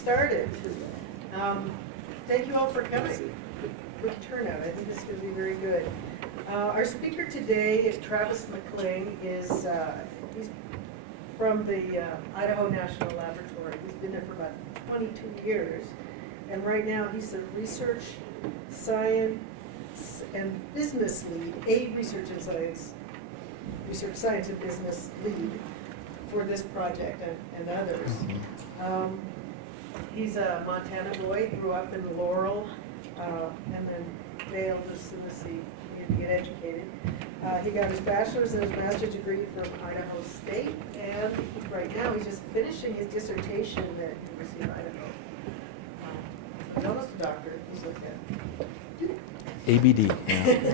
started. Thank you all for coming. Good turnout. I think this is going to be very good. Our speaker today is Travis McLing. He's from the Idaho National Laboratory. He's been there for about 22 years. And right now he's a research, science, and business lead, research, science, and business lead for this project and others. He's a Montana boy, grew up in Laurel, and then failed as soon as he needed to get educated. He got his bachelor's and his master's degree from Idaho State, and right now he's just finishing his dissertation at University of Idaho. Almost a doctor, he's like that. ABD, yeah.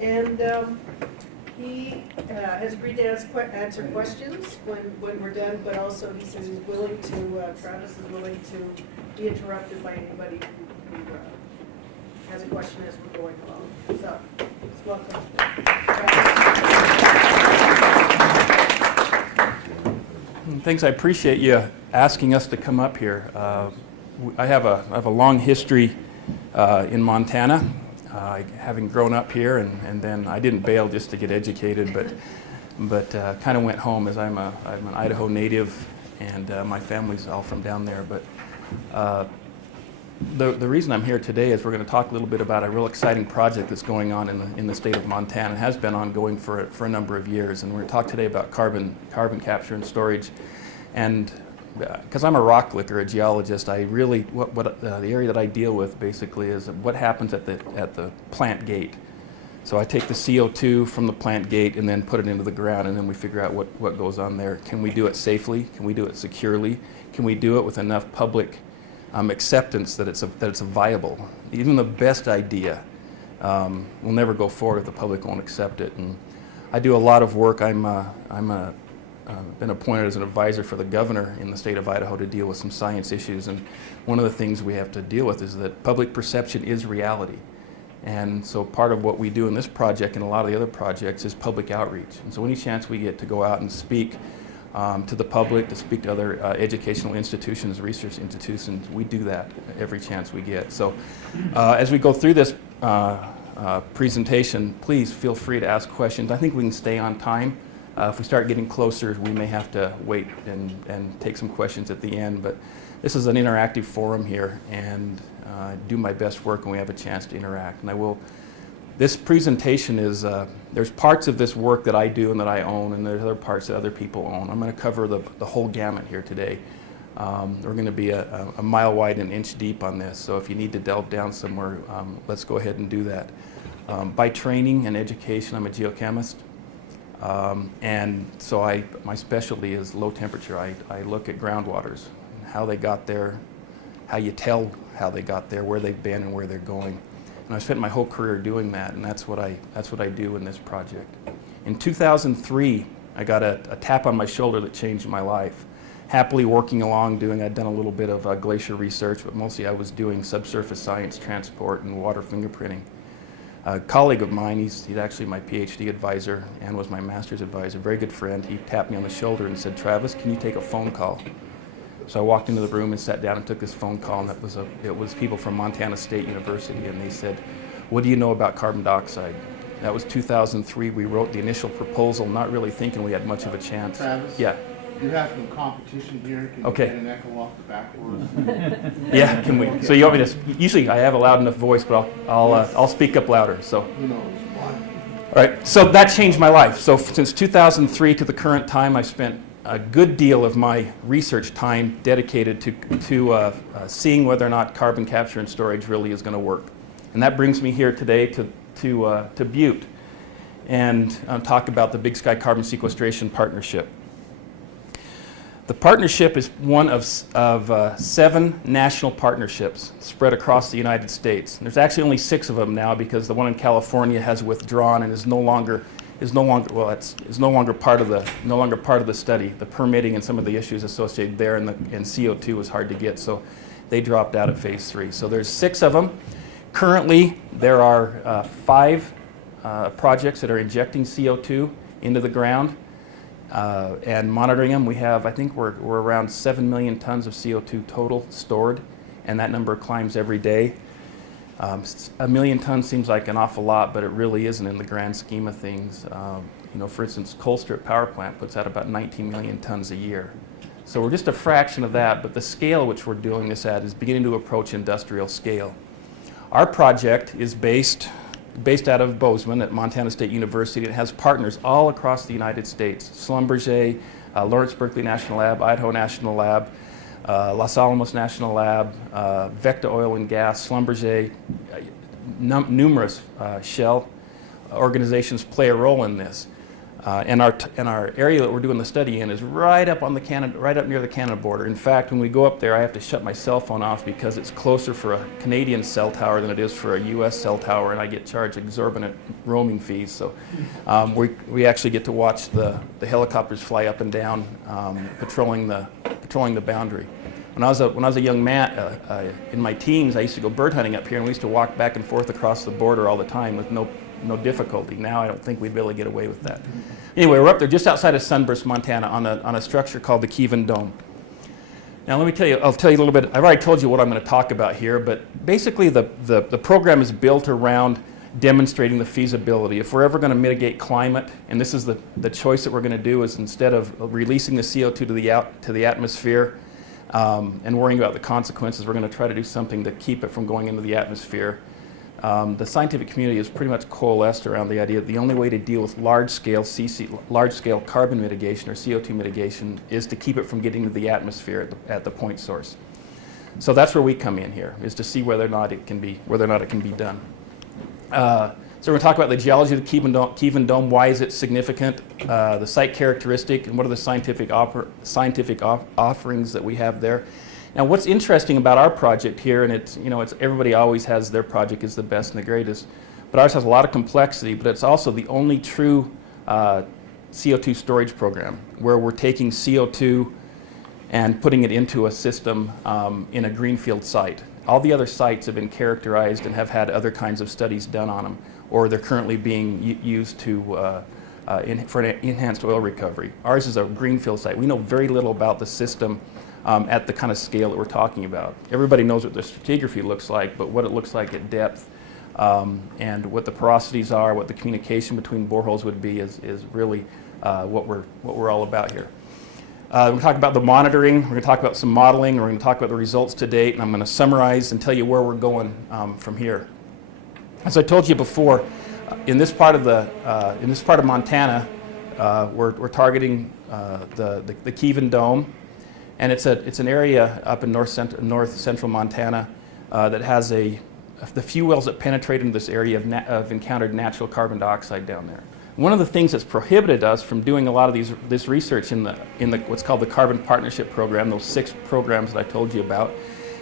And he has agreed to answer questions when we're done, but also he says he's willing to, Travis is willing to be interrupted by anybody who has a question as we're going along. So, let's welcome Travis. Thanks, I appreciate you asking us to come up here. I have a long history in Montana, having grown up here, and then I didn't bail just to get educated, but kind of went home, as I'm an Idaho native, and my family's all from down there. But the reason I'm here today is we're going to talk a little bit about a real exciting project that's going on in the state of Montana. It has been ongoing for a number of years, and we're going to talk today about carbon capture and storage. And because I'm a rock licker, a geologist, I really the area that I deal with basically is what happens at the plant gate. So I take the CO2 from the plant gate and then put it into the ground, and then we figure out what goes on there. Can we do it safely? Can we do it securely? Can we do it with enough public acceptance that it's viable? Even the best idea will never go forward if the public won't accept it. And I do a lot of work. Been appointed as an advisor for the governor in the state of Idaho to deal with some science issues, and one of the things we have to deal with is that public perception is reality. And so part of what we do in this project and a lot of the other projects is public outreach. And so any chance we get to go out and speak to the public, to speak to other educational institutions, research institutions, we do that every chance we get. So as we go through this presentation, please feel free to ask questions. I think we can stay on time. If we start getting closer, we may have to wait and take some questions at the end. But this is an interactive forum here, and do my best work when we have a chance to interact. And I will. This presentation is, there's parts of this work that I do and that I own, and there's other parts that other people own. I'm going to cover the whole gamut here today. We're going to be a mile wide and inch deep on this, so if you need to delve down somewhere, let's go ahead and do that. By training and education, I'm a geochemist. And so my specialty is low temperature. I look at groundwaters, how they got there, how you tell how they got there, where they've been and where they're going. And I spent my whole career doing that, and that's what I do in this project. In 2003, I got a tap on my shoulder that changed my life. Happily working along I'd done a little bit of glacier research, but mostly I was doing subsurface science, transport, and water fingerprinting. A colleague of mine, he's actually my PhD advisor and was my master's advisor, very good friend. He tapped me on the shoulder and said, "Travis, can you take a phone call?" So I walked into the room and sat down and took this phone call, and it was people from Montana State University, and they said, "What do you know about carbon dioxide?" That was 2003. We wrote the initial proposal, not really thinking we had much of a chance. Travis? Yeah. You have some competition here. Can Okay. you get an echo off the backwards? Yeah, can we? Okay. So you want me to? Usually I have a loud enough voice, but I'll speak up louder. So. Who knows? Why? All right. So that changed my life. So since 2003 to the current time, I've spent a good deal of my research time dedicated to seeing whether or not carbon capture and storage really is going to work. And that brings me here today to Butte and talk about the Big Sky Carbon Sequestration Partnership. The partnership is one of 7 national partnerships spread across the United States. There's actually only 6 of them now because the one in California has withdrawn and is no longer part of the study. The permitting and some of the issues associated there, and CO2 was hard to get, so they dropped out at phase 3. So there's 6 of them. Currently, there are 5 projects that are injecting CO2 into the ground. and monitoring them. We have, I think we're around 7 million tons of CO2 total stored, and that number climbs every day. 1 million tons seems like an awful lot, but it really isn't in the grand scheme of things. For instance, Colstrip Power Plant puts out about 19 million tons a year. So we're just a fraction of that, but the scale which we're doing this at is beginning to approach industrial scale. Our project is based out of Bozeman at Montana State University. It has partners all across the United States: Schlumberger, Lawrence Berkeley National Lab, Idaho National Lab, Los Alamos National Lab, Vecta Oil and Gas, Schlumberger. Numerous Shell organizations play a role in this. And our area that we're doing the study in is right up near the Canada border. In fact, when we go up there, I have to shut my cell phone off because it's closer for a Canadian cell tower than it is for a U.S. cell tower, and I get charged exorbitant roaming fees. So we actually get to watch the helicopters fly up and down, patrolling the boundary. When I was a young man in my teens, I used to go bird hunting up here, and we used to walk back and forth across the border all the time with no difficulty. Now I don't think we'd be able to get away with that. Anyway, we're up there just outside of Sunburst, Montana, on a structure called the Kevin Dome. Now let me tell you, I'll tell you a little bit. I've already told you what I'm going to talk about here, but basically the program is built around demonstrating the feasibility. If we're ever going to mitigate climate, and this is the choice that we're going to do, is instead of releasing the CO2 to the atmosphere and worrying about the consequences, we're going to try to do something to keep it from going into the atmosphere. The scientific community has pretty much coalesced around the idea that the only way to deal with large-scale carbon mitigation or CO2 mitigation is to keep it from getting into the atmosphere at the point source. So that's where we come in here, is to see whether or not it can be done. So we're going to talk about the geology of the Kevin Dome. Why is it significant? The site characteristic, and what are the scientific offerings that we have there. Now, what's interesting about our project here, and it's everybody always has their project is the best and the greatest, but ours has a lot of complexity, but it's also the only true CO2 storage program where we're taking CO2 and putting it into a system in a greenfield site. All the other sites have been characterized and have had other kinds of studies done on them, or they're currently being used for enhanced oil recovery. Ours is a greenfield site. We know very little about the system at the kind of scale that we're talking about. Everybody knows what the stratigraphy looks like, but what it looks like at depth and what the porosities are, what the communication between boreholes would be is really what we're all about here. We're going to talk about the monitoring, we're going to talk about some modeling, we're going to talk about the results to date, and I'm going to summarize and tell you where we're going from here. As I told you before, in this part of Montana, we're targeting the Kevin Dome. And it's an area up in north central Montana that has the few wells that penetrate into this area have encountered natural carbon dioxide down there. One of the things that's prohibited us from doing a lot of this research in the what's called the Carbon Partnership Program, those 6 programs that I told you about,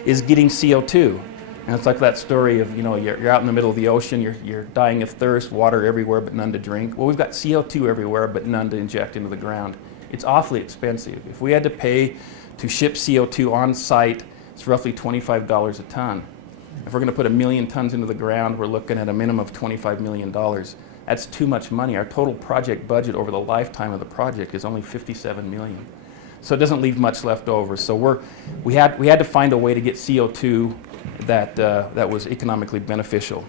is getting CO2. And it's like that story of you're out in the middle of the ocean, you're dying of thirst, water everywhere but none to drink. Well, we've got CO2 everywhere but none to inject into the ground. It's awfully expensive. If we had to pay to ship CO2 on site, it's roughly $25 a ton. If we're going to put 1 million tons into the ground, we're looking at a minimum of $25 million. That's too much money. Our total project budget over the lifetime of the project is only $57 million. So it doesn't leave much left over. So we had to find a way to get CO2 that was economically beneficial.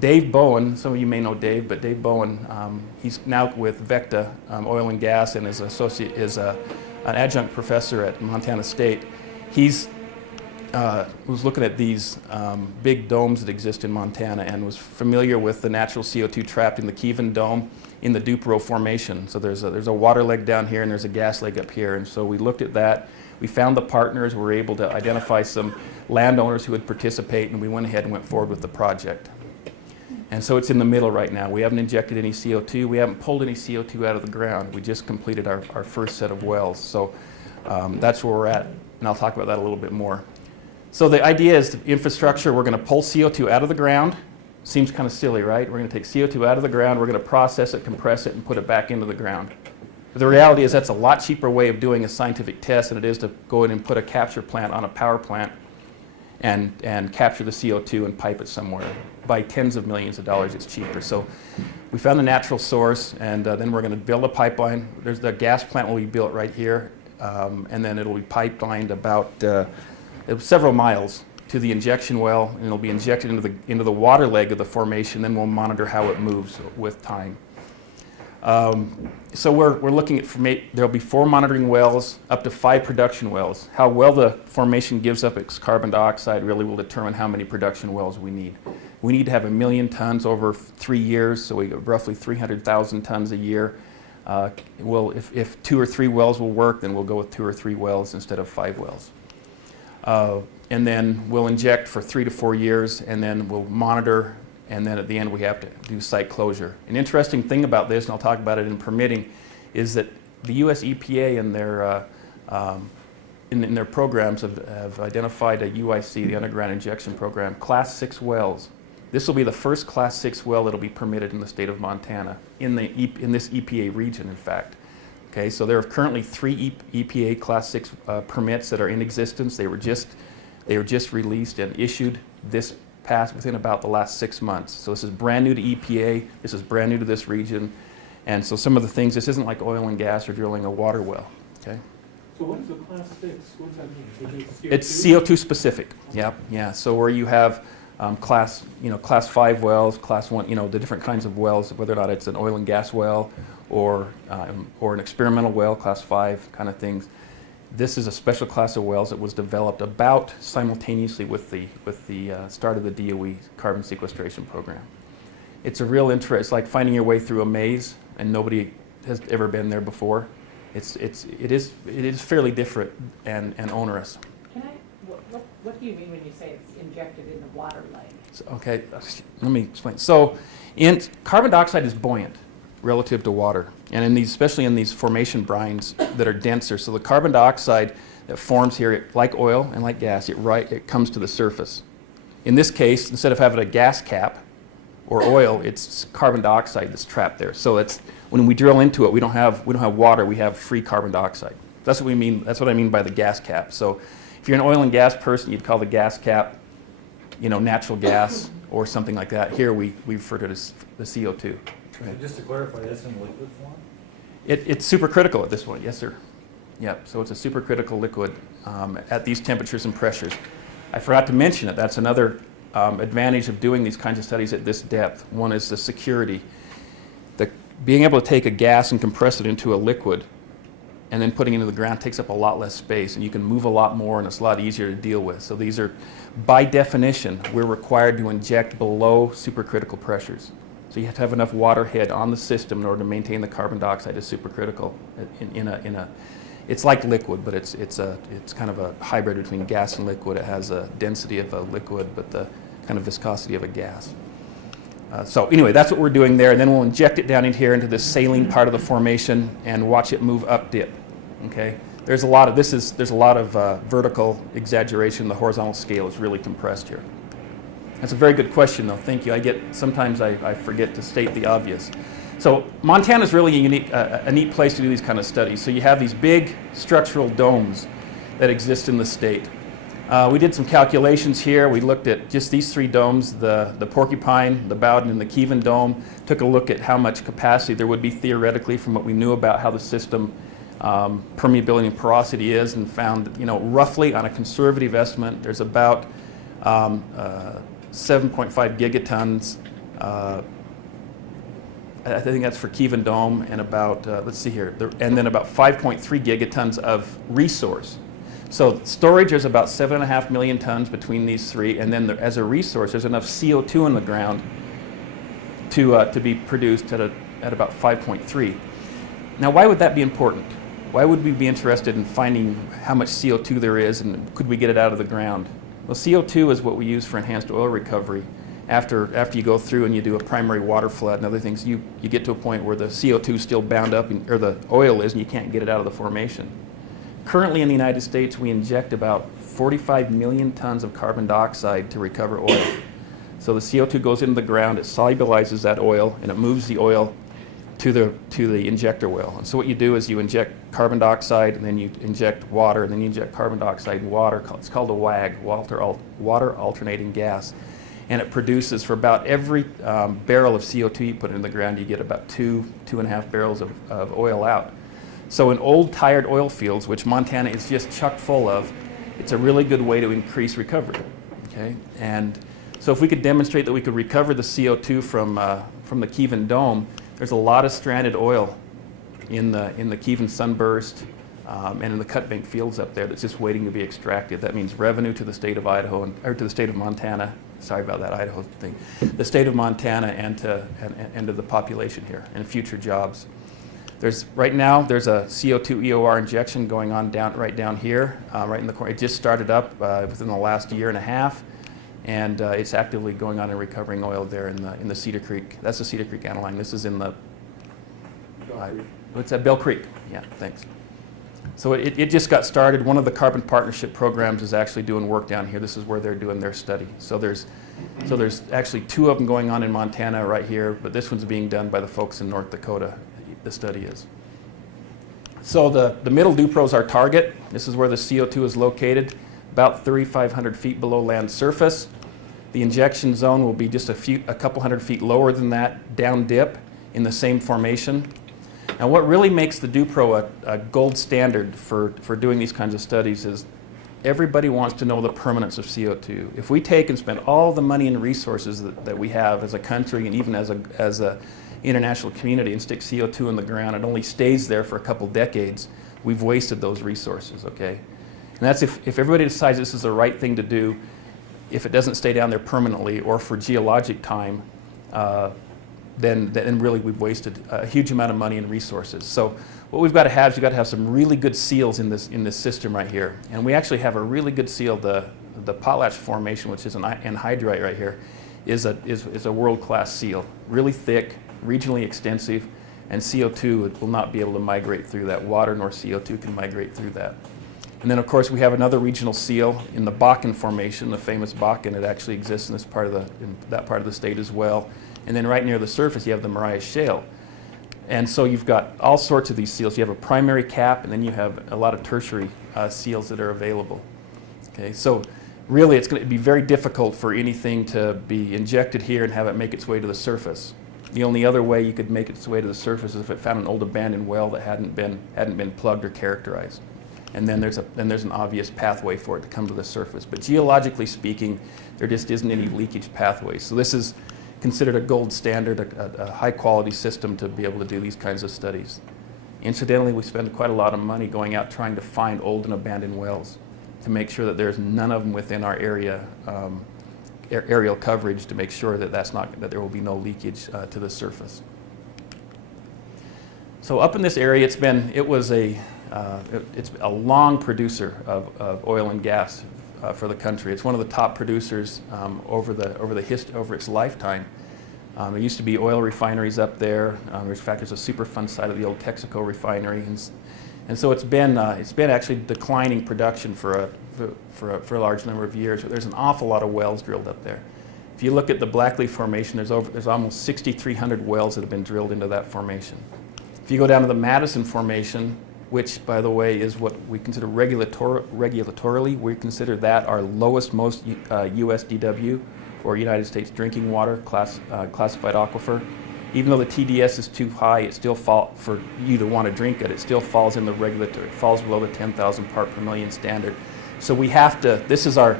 Dave Bowen, some of you may know Dave, but Dave Bowen, he's now with Vecta Oil and Gas and is an adjunct professor at Montana State. He's was looking at these big domes that exist in Montana and was familiar with the natural CO2 trapped in the Kevin Dome in the Duperow Formation. So there's a water leg down here and there's a gas leg up here. And so we looked at that. We found the partners. We were able to identify some landowners who would participate, and we went ahead and went forward with the project. And so it's in the middle right now. We haven't injected any CO2. We haven't pulled any CO2 out of the ground. We just completed our first set of wells. So that's where we're at, and I'll talk about that a little bit more. So the idea is the infrastructure, we're going to pull CO2 out of the ground. Seems kind of silly, right? We're going to take CO2 out of the ground, we're going to process it, compress it, and put it back into the ground. But the reality is that's a lot cheaper way of doing a scientific test than it is to go in and put a capture plant on a power plant and capture the CO2 and pipe it somewhere. By tens of millions of dollars, it's cheaper. So we found a natural source, and then we're going to build a pipeline. There's the gas plant will be built right here, and then it'll be pipelined about several miles to the injection well, and it'll be injected into the water leg of the formation. Then we'll monitor how it moves with time. So we're looking at, there'll be 4 monitoring wells, up to 5 production wells. How well the formation gives up its carbon dioxide really will determine how many production wells we need. We need to have 1 million tons over 3 years, so we get roughly 300,000 tons a year. If 2 or 3 wells will work, then we'll go with 2 or 3 wells instead of 5 wells. And then we'll inject for 3 to 4 years, and then we'll monitor, and then at the end we have to do site closure. An interesting thing about this, and I'll talk about it in permitting, is that the US EPA in their programs have identified a UIC, the Underground Injection Program, Class 6 wells. This will be the first Class 6 well that will be permitted in the state of Montana, in this EPA region, in fact. Okay, so there are currently 3 EPA Class 6 permits that are in existence. They were just released and issued within about the last 6 months. So this is brand new to EPA. This is brand new to this region. And so some of the things, this isn't like oil and gas or drilling a water well. Okay. So what is the Class 6? What does that mean? Is it It's CO2 specific. Yeah. So where you have class 5 wells, class 1, the different kinds of wells, whether or not it's an oil and gas well or an experimental well, class 5 kind of things. This is a special class of wells that was developed about simultaneously with the start of the DOE carbon sequestration program. It's a real interest. It's like finding your way through a maze, and nobody has ever been there before. It is fairly different and onerous. What do you mean when you say it's injected in the water leg? Okay, let me explain. So, carbon dioxide is buoyant relative to water, and especially in these formation brines that are denser. So the carbon dioxide that forms here, like oil and like gas, it comes to the surface. In this case, instead of having a gas cap or oil, it's carbon dioxide that's trapped there. So when we drill into it, we don't have water. We have free carbon dioxide. That's what we mean. That's what I mean by the gas cap. So if you're an oil and gas person, you'd call the gas cap, natural gas or something like that. Here we refer to it as the CO2. So just to clarify, that's in liquid form? It's supercritical at this point, yes, sir. Yeah, so it's a supercritical liquid at these temperatures and pressures. I forgot to mention it. That's another advantage of doing these kinds of studies at this depth. One is the security. Being able to take a gas and compress it into a liquid and then putting it into the ground takes up a lot less space, and you can move a lot more, and it's a lot easier to deal with. So these are, by definition, we're required to inject below supercritical pressures. So you have to have enough water head on the system in order to maintain the carbon dioxide as supercritical. It's like liquid, but it's kind of a hybrid between gas and liquid. It has a density of a liquid, but the kind of viscosity of a gas. So anyway, that's what we're doing there, and then we'll inject it down in here into this saline part of the formation and watch it move up dip. Okay, there's a lot of vertical exaggeration. The horizontal scale is really compressed here. That's a very good question, though. Thank you. Sometimes I forget to state the obvious. So Montana is really a neat place to do these kind of studies. So you have these big structural domes that exist in the state. We did some calculations here. We looked at just these 3 domes, the Porcupine, the Bowden, and the Kevin Dome. Took a look at how much capacity there would be theoretically from what we knew about how the system permeability and porosity is, and found, roughly on a conservative estimate, there's about 7.5 gigatons. I think that's for Kevin Dome, and about, let's see here, and then about 5.3 gigatons of resource. So storage, there's about 7.5 million tons between these 3, and then as a resource, there's enough CO2 in the ground to be produced at about 5.3. Now, why would that be important? Why would we be interested in finding how much CO2 there is, and could we get it out of the ground? Well, CO2 is what we use for enhanced oil recovery. After you go through and you do a primary water flood and other things, you get to a point where the CO2 is still bound up, or the oil is, and you can't get it out of the formation. Currently in the United States, we inject about 45 million tons of carbon dioxide to recover oil. So the CO2 goes into the ground, it solubilizes that oil, and it moves the oil to the injector well. And so what you do is you inject carbon dioxide, and then you inject water, and then you inject carbon dioxide and water. It's called a WAG, water alternating gas. And it produces, for about every barrel of CO2 you put in the ground, you get about 2.5 barrels of oil out. So in old, tired oil fields, which Montana is just chock full of, it's a really good way to increase recovery. Okay? And so if we could demonstrate that we could recover the CO2 from the Kevin Dome, there's a lot of stranded oil in the Kevin Sunburst and in the Cut Bank fields up there that's just waiting to be extracted. That means revenue to the state of Idaho, or to the state of Montana. Sorry about that Idaho thing. The state of Montana and to the population here, and future jobs. Right now there's a CO2 EOR injection going on right down here, right in the corner. It just started up within the last year and a half, and it's actively going on and recovering oil there in the Cedar Creek. That's the Cedar Creek analyze. This is in the what's that? Bell Creek. Yeah, thanks. So it just got started. One of the carbon partnership programs is actually doing work down here. This is where they're doing their study. So there's actually 2 of them going on in Montana right here, but this one's being done by the folks in North Dakota. The study is. So the middle Dupro is our target. This is where the CO2 is located, about 3,500 feet below land surface. The injection zone will be just a couple hundred feet lower than that, down dip in the same formation. Now what really makes the Dupro a gold standard for doing these kinds of studies is everybody wants to know the permanence of CO2. If we take and spend all the money and resources that we have as a country and even as a international community and stick CO2 in the ground, it only stays there for a couple decades, we've wasted those resources, okay? And that's if everybody decides this is the right thing to do, if it doesn't stay down there permanently or for geologic time, then really we've wasted a huge amount of money and resources. So what we've got to have is you've got to have some really good seals in this system right here. And we actually have a really good seal. The Potlatch Formation, which is an anhydrite right here, is a world-class seal. Really thick, regionally extensive, and CO2 will not be able to migrate through that. Water nor CO2 can migrate through that. And then of course we have another regional seal in the Bakken Formation, the famous Bakken. It actually exists in that part of the state as well. And then right near the surface you have the Mariah Shale. And so you've got all sorts of these seals. You have a primary cap, and then you have a lot of tertiary seals that are available. Okay, so really it's going to be very difficult for anything to be injected here and have it make its way to the surface. The only other way you could make its way to the surface is if it found an old abandoned well that hadn't been plugged or characterized. And then there's an obvious pathway for it to come to the surface. But geologically speaking, there just isn't any leakage pathways. So this is considered a gold standard, a high quality system to be able to do these kinds of studies. Incidentally, we spend quite a lot of money going out trying to find old and abandoned wells to make sure that there's none of them within our area, aerial coverage, to make sure that that there will be no leakage to the surface. So up in this area, it's a long producer of oil and gas for the country. It's one of the top producers over its lifetime. There used to be oil refineries up there. In fact, there's a Superfund site of the old Texaco refinery, and so it's been actually declining production for a large number of years. But there's an awful lot of wells drilled up there. If you look at the Blackleaf Formation, there's almost 6,300 wells that have been drilled into that formation. If you go down to the Madison Formation, which, by the way, is what we consider regulatorily, we consider that our lowest, most USDW, or United States Drinking Water classified aquifer. Even though the TDS is too high, it still for you to want to drink it, it still falls in the regulatory. It falls below the 10,000 part per million standard. So we have to. This is our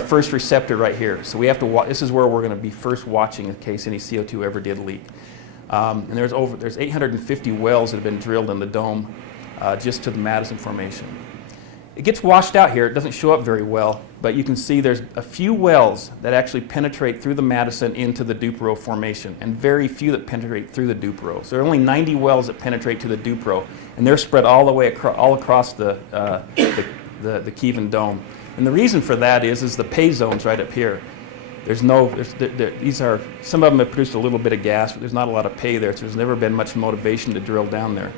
first receptor right here. So we have to. This is where we're going to be first watching in case any CO2 ever did leak. And there's 850 wells that have been drilled in the dome. Just to the Madison Formation. It gets washed out here. It doesn't show up very well, but you can see there's a few wells that actually penetrate through the Madison into the Dupro Formation, and very few that penetrate through the Dupro. So there are only 90 wells that penetrate to the Dupro, and they're spread all the way all across the Kevin Dome. And the reason for that is the pay zones right up here. Some of them have produced a little bit of gas, but there's not a lot of pay there, so there's never been much motivation to drill down there.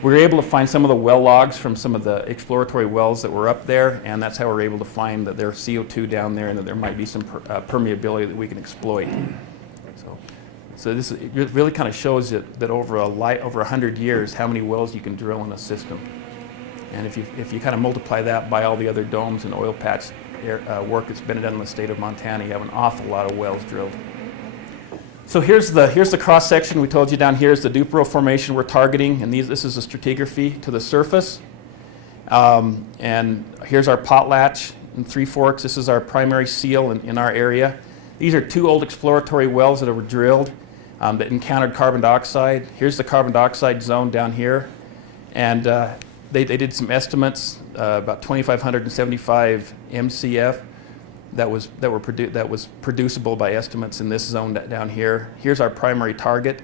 We were able to find some of the well logs from some of the exploratory wells that were up there, and that's how we're able to find that there's CO2 down there and that there might be some permeability that we can exploit. So this it really kind of shows that over over 100 years, how many wells you can drill in a system. And if you kind of multiply that by all the other domes and oil patch work that's been done in the state of Montana, you have an awful lot of wells drilled. So here's the cross section. We told you down here is the Duperow Formation we're targeting, and this is a stratigraphy to the surface. And here's our potlatch in Three Forks. This is our primary seal in our area. These are 2 old exploratory wells that were drilled that encountered carbon dioxide. Here's the carbon dioxide zone down here, and they did some estimates, about 2,575 MCF that was producible by estimates in this zone down here. Here's our primary target.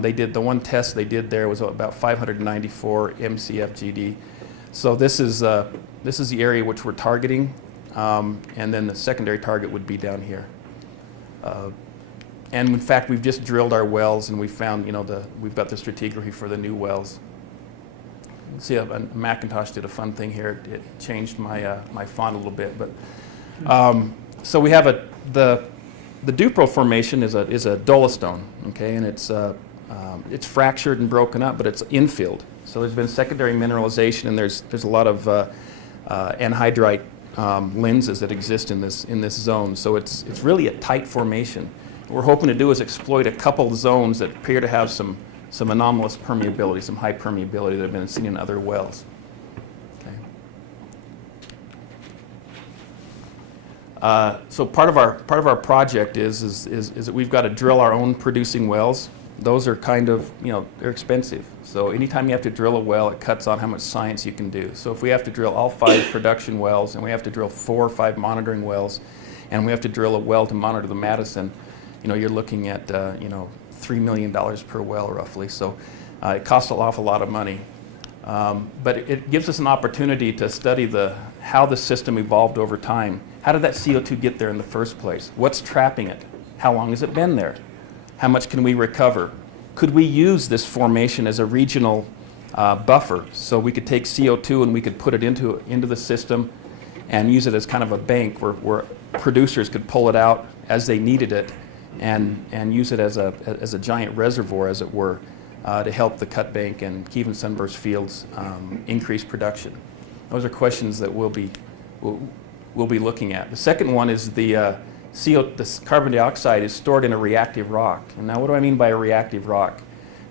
They did the one test they did there was about 594 MCF GD. So this is the area which we're targeting, and then the secondary target would be down here. And in fact, we've just drilled our wells, and we found, we've got the stratigraphy for the new wells. See, Macintosh did a fun thing here. It changed my font a little bit, but so we have the Duperow Formation is a dolostone, okay, and it's fractured and broken up, but it's infilled. So there's been secondary mineralization, and there's a lot of anhydrite lenses that exist in this zone. So it's really a tight formation. What we're hoping to do is exploit a couple of zones that appear to have some anomalous permeability, some high permeability that have been seen in other wells. Okay. So part of our project is that we've got to drill our own producing wells. Those are kind of, they're expensive. So anytime you have to drill a well, it cuts on how much science you can do. So if we have to drill all 5 production wells, and we have to drill 4 or 5 monitoring wells, and we have to drill a well to monitor the Madison, you're looking at, $3 million per well roughly. So it costs an awful lot of money. But it gives us an opportunity to study how the system evolved over time. How did that CO2 get there in the first place? What's trapping it? How long has it been there? How much can we recover? Could we use this formation as a regional buffer, so we could take CO2 and we could put it into the system and use it as kind of a bank where producers could pull it out as they needed it and use it as a giant reservoir, as it were, to help the Cut Bank and Kiev and Sunburst fields increase production. Those are questions that we'll be looking at. The second one is the carbon dioxide is stored in a reactive rock. And now what do I mean by a reactive rock?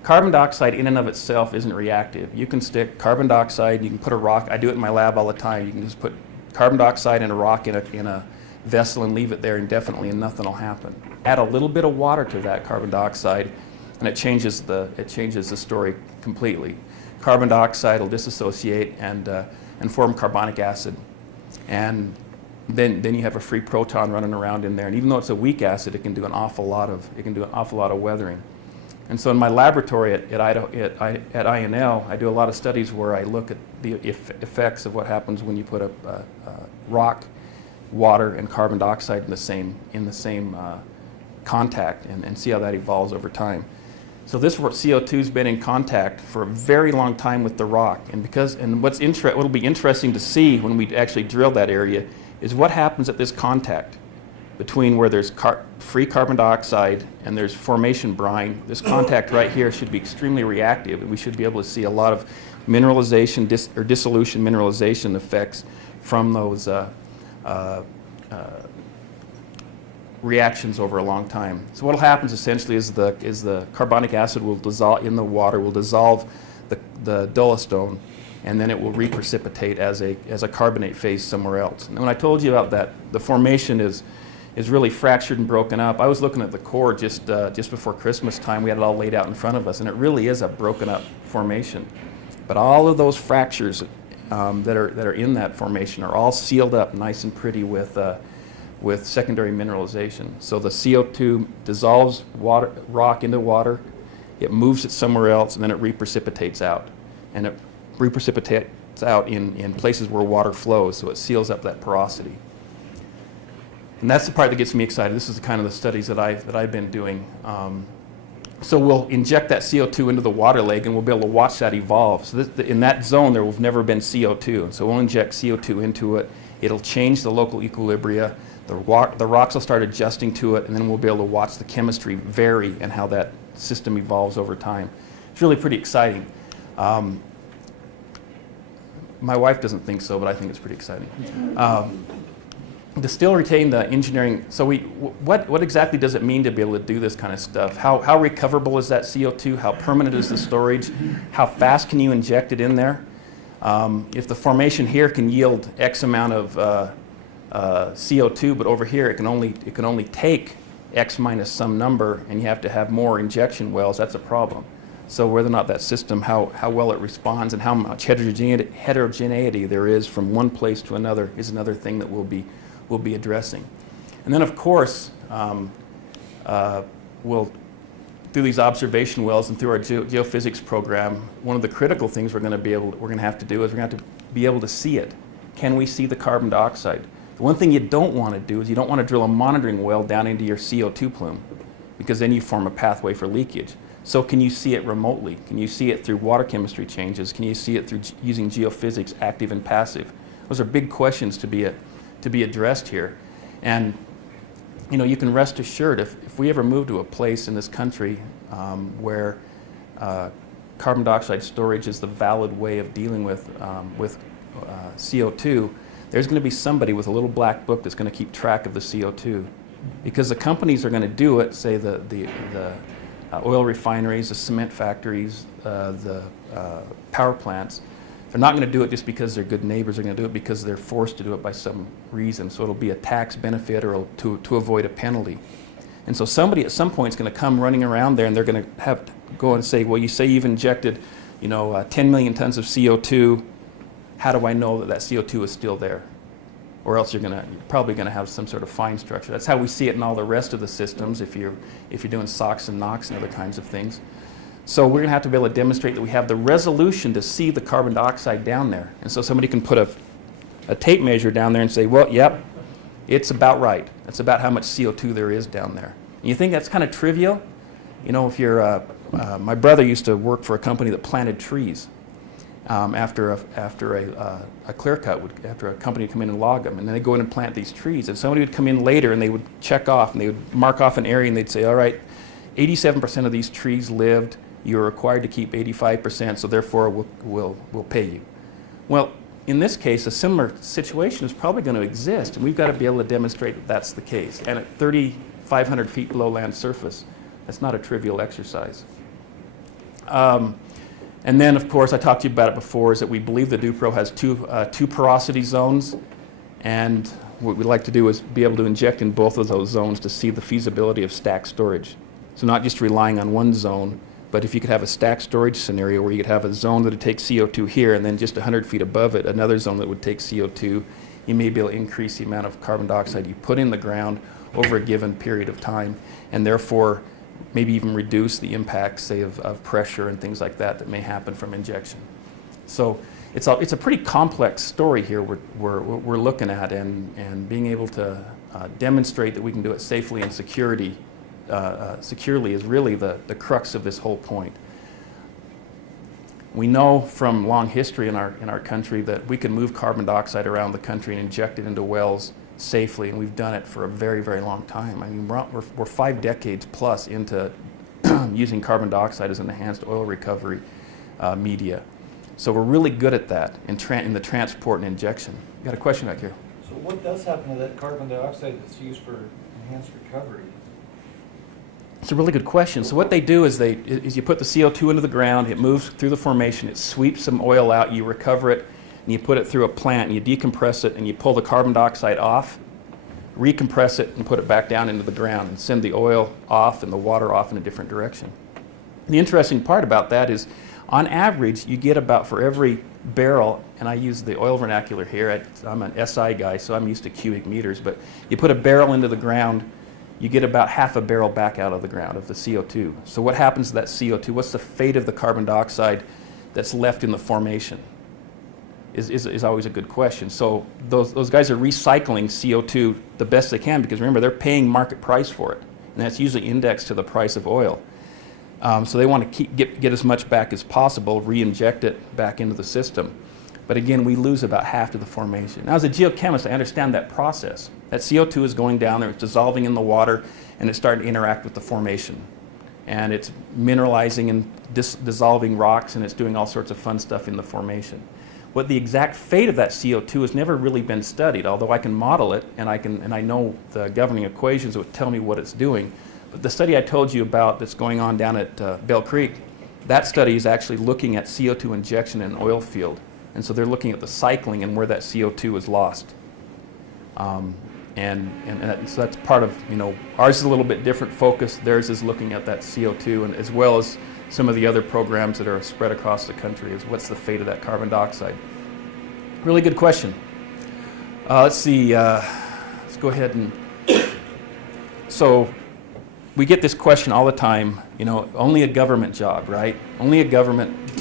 Carbon dioxide in and of itself isn't reactive. You can stick carbon dioxide, you can put a rock, I do it in my lab all the time, you can just put carbon dioxide in a rock in a vessel and leave it there indefinitely and nothing will happen. Add a little bit of water to that carbon dioxide and it changes the story completely. Carbon dioxide will dissociate and form carbonic acid. And then you have a free proton running around in there, and even though it's a weak acid, it can do an awful lot of weathering. And so in my laboratory at Idaho, at INL, I do a lot of studies where I look at the effects of what happens when you put a rock, water, and carbon dioxide in the same contact, and see how that evolves over time. So this CO2's been in contact for a very long time with the rock, and what'll be interesting to see when we actually drill that area is what happens at this contact between where there's free carbon dioxide and there's formation brine. This contact right here should be extremely reactive, and we should be able to see a lot of mineralization or dissolution mineralization effects from those reactions over a long time. So what happens essentially is the carbonic acid will dissolve in the water, will dissolve the dolostone, and then it will reprecipitate as a carbonate phase somewhere else. And when I told you about that, the formation is really fractured and broken up. I was looking at the core just before Christmas time. We had it all laid out in front of us, and it really is a broken up formation. But all of those fractures that are in that formation are all sealed up nice and pretty with secondary mineralization. So the CO2 dissolves rock into water, it moves it somewhere else, and then it reprecipitates out. And it reprecipitates out in places where water flows, so it seals up that porosity. And that's the part that gets me excited. This is kind of the studies that I've been doing. So we'll inject that CO2 into the water leg, and we'll be able to watch that evolve. So in that zone, there will have never been CO2. So we'll inject CO2 into it, It'll change the local equilibria. The rocks will start adjusting to it, and then we'll be able to watch the chemistry vary and how that system evolves over time. It's really pretty exciting. My wife doesn't think so, but I think it's pretty exciting. To still retain the engineering, so what exactly does it mean to be able to do this kind of stuff? How recoverable is that CO2? How permanent is the storage? How fast can you inject it in there? If the formation here can yield X amount of CO2, but over here it can only take X minus some number, and you have to have more injection wells, that's a problem. So whether or not that system, how well it responds and how much heterogeneity there is from one place to another is another thing that we'll be addressing. And then of course, we'll, through these observation wells and through our geophysics program, one of the critical things we're going to have to do is we're going to have to be able to see it. Can we see the carbon dioxide? The one thing you don't want to do is you don't want to drill a monitoring well down into your CO2 plume, because then you form a pathway for leakage. So can you see it remotely? Can you see it through water chemistry changes? Can you see it through using geophysics, active and passive? Those are big questions to be addressed here. And you know, you can rest assured if we ever move to a place in this country where carbon dioxide storage is the valid way of dealing with CO2, there's going to be somebody with a little black book that's going to keep track of the CO2. Because the companies are going to do it, say the oil refineries, the cement factories, the power plants. They're not going to do it just because they're good neighbors. They're going to do it because they're forced to do it by some reason. So it'll be a tax benefit or to avoid a penalty. And so somebody at some point is going to come running around there, and they're going to have to go and say, well, you say you've injected, 10 million tons of CO2. How do I know that that CO2 is still there? Or else you're probably going to have some sort of fine structure. That's how we see it in all the rest of the systems if you're doing SOx and NOx and other kinds of things. So we're going to have to be able to demonstrate that we have the resolution to see the carbon dioxide down there. And so somebody can put a tape measure down there and say, well, yep, it's about right. That's about how much CO2 there is down there. And you think that's kind of trivial? If you're, my brother used to work for a company that planted trees. After a clear cut, after a company would come in and log them, and then they'd go in and plant these trees. And somebody would come in later and they would check off and they would mark off an area and they'd say, all right, 87% of these trees lived. You're required to keep 85%, so therefore we'll pay you. Well, in this case, a similar situation is probably going to exist, and we've got to be able to demonstrate that that's the case. And at 3,500 feet below land surface, that's not a trivial exercise. And then, of course, I talked to you about it before, is that we believe the DuPro has two porosity zones, and what we'd like to do is be able to inject in both of those zones to see the feasibility of stacked storage. So not just relying on one zone, but if you could have a stacked storage scenario where you could have a zone that would take CO2 here, and then just 100 feet above it, another zone that would take CO2, you may be able to increase the amount of carbon dioxide you put in the ground over a given period of time, and therefore maybe even reduce the impact, say, of pressure and things like that may happen from injection. So it's a pretty complex story here we're looking at, and being able to demonstrate that we can do it safely and securely is really the crux of this whole point. We know from long history in our country that we can move carbon dioxide around the country and inject it into wells safely, and we've done it for a very, very long time. I mean, we're 5 decades plus into using carbon dioxide as an enhanced oil recovery media. So we're really good at that in the transport and injection. You got a question back here? So what does happen to that carbon dioxide that's used for enhanced recovery? It's a really good question. So what they do is you put the CO2 into the ground, it moves through the formation, it sweeps some oil out, you recover it, and you put it through a plant, and you decompress it, and you pull the carbon dioxide off, recompress it, and put it back down into the ground, and send the oil off and the water off in a different direction. The interesting part about that is, on average, you get about, for every barrel, and I use the oil vernacular here, I'm an SI guy, so I'm used to cubic meters, but you put a barrel into the ground, you get about half a barrel back out of the ground of the CO2. So what happens to that CO2? What's the fate of the carbon dioxide that's left in the formation? Is always a good question. So those guys are recycling CO2 the best they can, because remember, they're paying market price for it, and that's usually indexed to the price of oil. So they want to get as much back as possible, re-inject it back into the system. But again, we lose about half of the formation. Now, as a geochemist, I understand that process. That CO2 is going down there, it's dissolving in the water, and it's starting to interact with the formation. And it's mineralizing and dissolving rocks, and it's doing all sorts of fun stuff in the formation. What the exact fate of that CO2 has never really been studied, although I can model it, and I know the governing equations that would tell me what it's doing. But the study I told you about that's going on down at Bell Creek, that study is actually looking at CO2 injection in an oil field. And so they're looking at the cycling and where that CO2 is lost. So that's part of, ours is a little bit different focus. Theirs is looking at that CO2, and as well as some of the other programs that are spread across the country, is what's the fate of that carbon dioxide. Really good question. Let's see, let's go ahead and, so we get this question all the time, only a government job, right? Only a government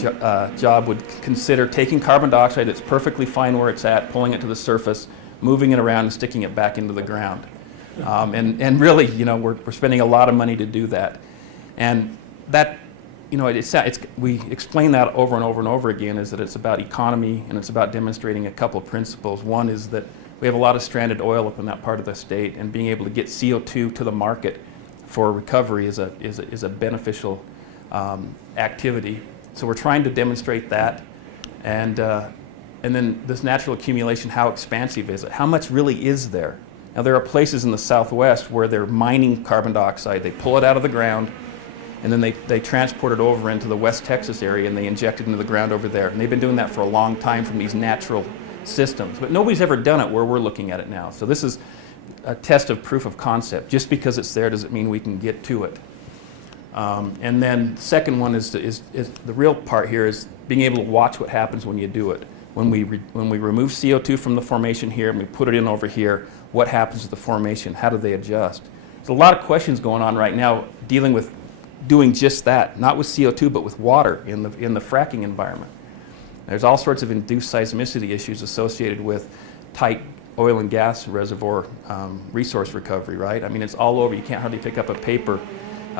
job would consider taking carbon dioxide that's perfectly fine where it's at, pulling it to the surface, moving it around and sticking it back into the ground. And really, we're spending a lot of money to do that. And that, we explain that over and over and over again, is that it's about economy and it's about demonstrating a couple of principles. One is that we have a lot of stranded oil up in that part of the state, and being able to get CO2 to the market for recovery is a beneficial activity. So we're trying to demonstrate that. And then this natural accumulation, how expansive is it? How much really is there? Now, there are places in the Southwest where they're mining carbon dioxide. They pull it out of the ground, and then they transport it over into the West Texas area, and they inject it into the ground over there. And they've been doing that for a long time from these natural systems. But nobody's ever done it where we're looking at it now. So this is a test of proof of concept. Just because it's there doesn't mean we can get to it. And then the second one is the real part here is being able to watch what happens when you do it. When we remove CO2 from the formation here and we put it in over here, what happens to the formation? How do they adjust? There's a lot of questions going on right now dealing with doing just that, not with CO2 but with water in the fracking environment. There's all sorts of induced seismicity issues associated with tight oil and gas reservoir resource recovery, right? I mean, it's all over. You can't hardly pick up a paper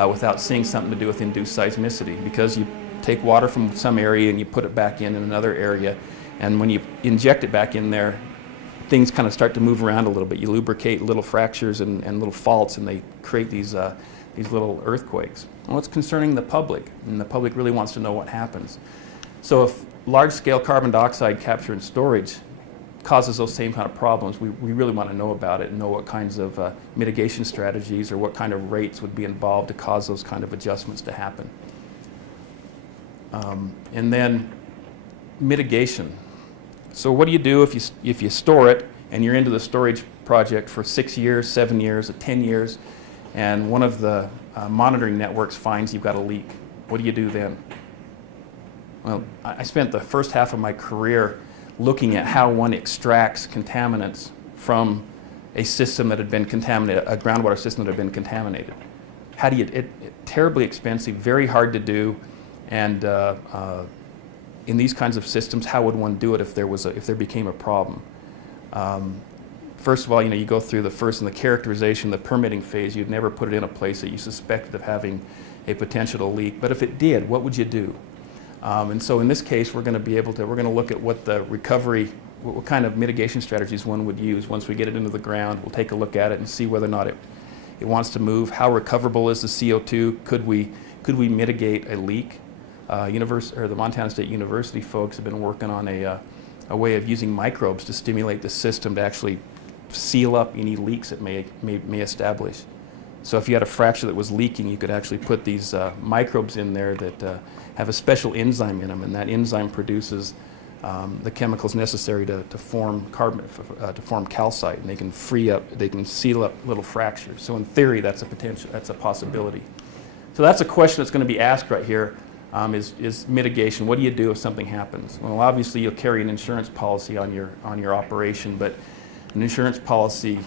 without seeing something to do with induced seismicity, because you take water from some area and you put it back in another area, and when you inject it back in there, things kind of start to move around a little bit. You lubricate little fractures and little faults, and they create these little earthquakes. Well, it's concerning the public, and the public really wants to know what happens. So if large-scale carbon dioxide capture and storage causes those same kind of problems, we really want to know about it and know what kinds of mitigation strategies or what kind of rates would be involved to cause those kind of adjustments to happen. And then mitigation. So what do you do if you store it and you're into the storage project for 6 years, 7 years, or 10 years, and one of the monitoring networks finds you've got a leak? What do you do then? Well, I spent the first half of my career looking at how one extracts contaminants from a system that had been contaminated, a groundwater system that had been contaminated. How do you, terribly expensive, very hard to do, and in these kinds of systems, how would one do it if there became a problem? First of all, you go through the first and the characterization, the permitting phase. You'd never put it in a place that you suspected of having a potential leak. But if it did, what would you do? And so in this case, we're going to look at what the recovery, what kind of mitigation strategies one would use once we get it into the ground. We'll take a look at it and see whether or not it wants to move. How recoverable is the CO2? Could we mitigate a leak? The Montana State University folks have been working on a way of using microbes to stimulate the system to actually seal up any leaks it may establish. So if you had a fracture that was leaking, you could actually put these microbes in there that have a special enzyme in them, and that enzyme produces the chemicals necessary to form calcite, and they can seal up little fractures. So in theory, that's a possibility. So that's a question that's going to be asked right here. Is mitigation. What do you do if something happens? Well, obviously you'll carry an insurance policy on your operation, but an insurance policy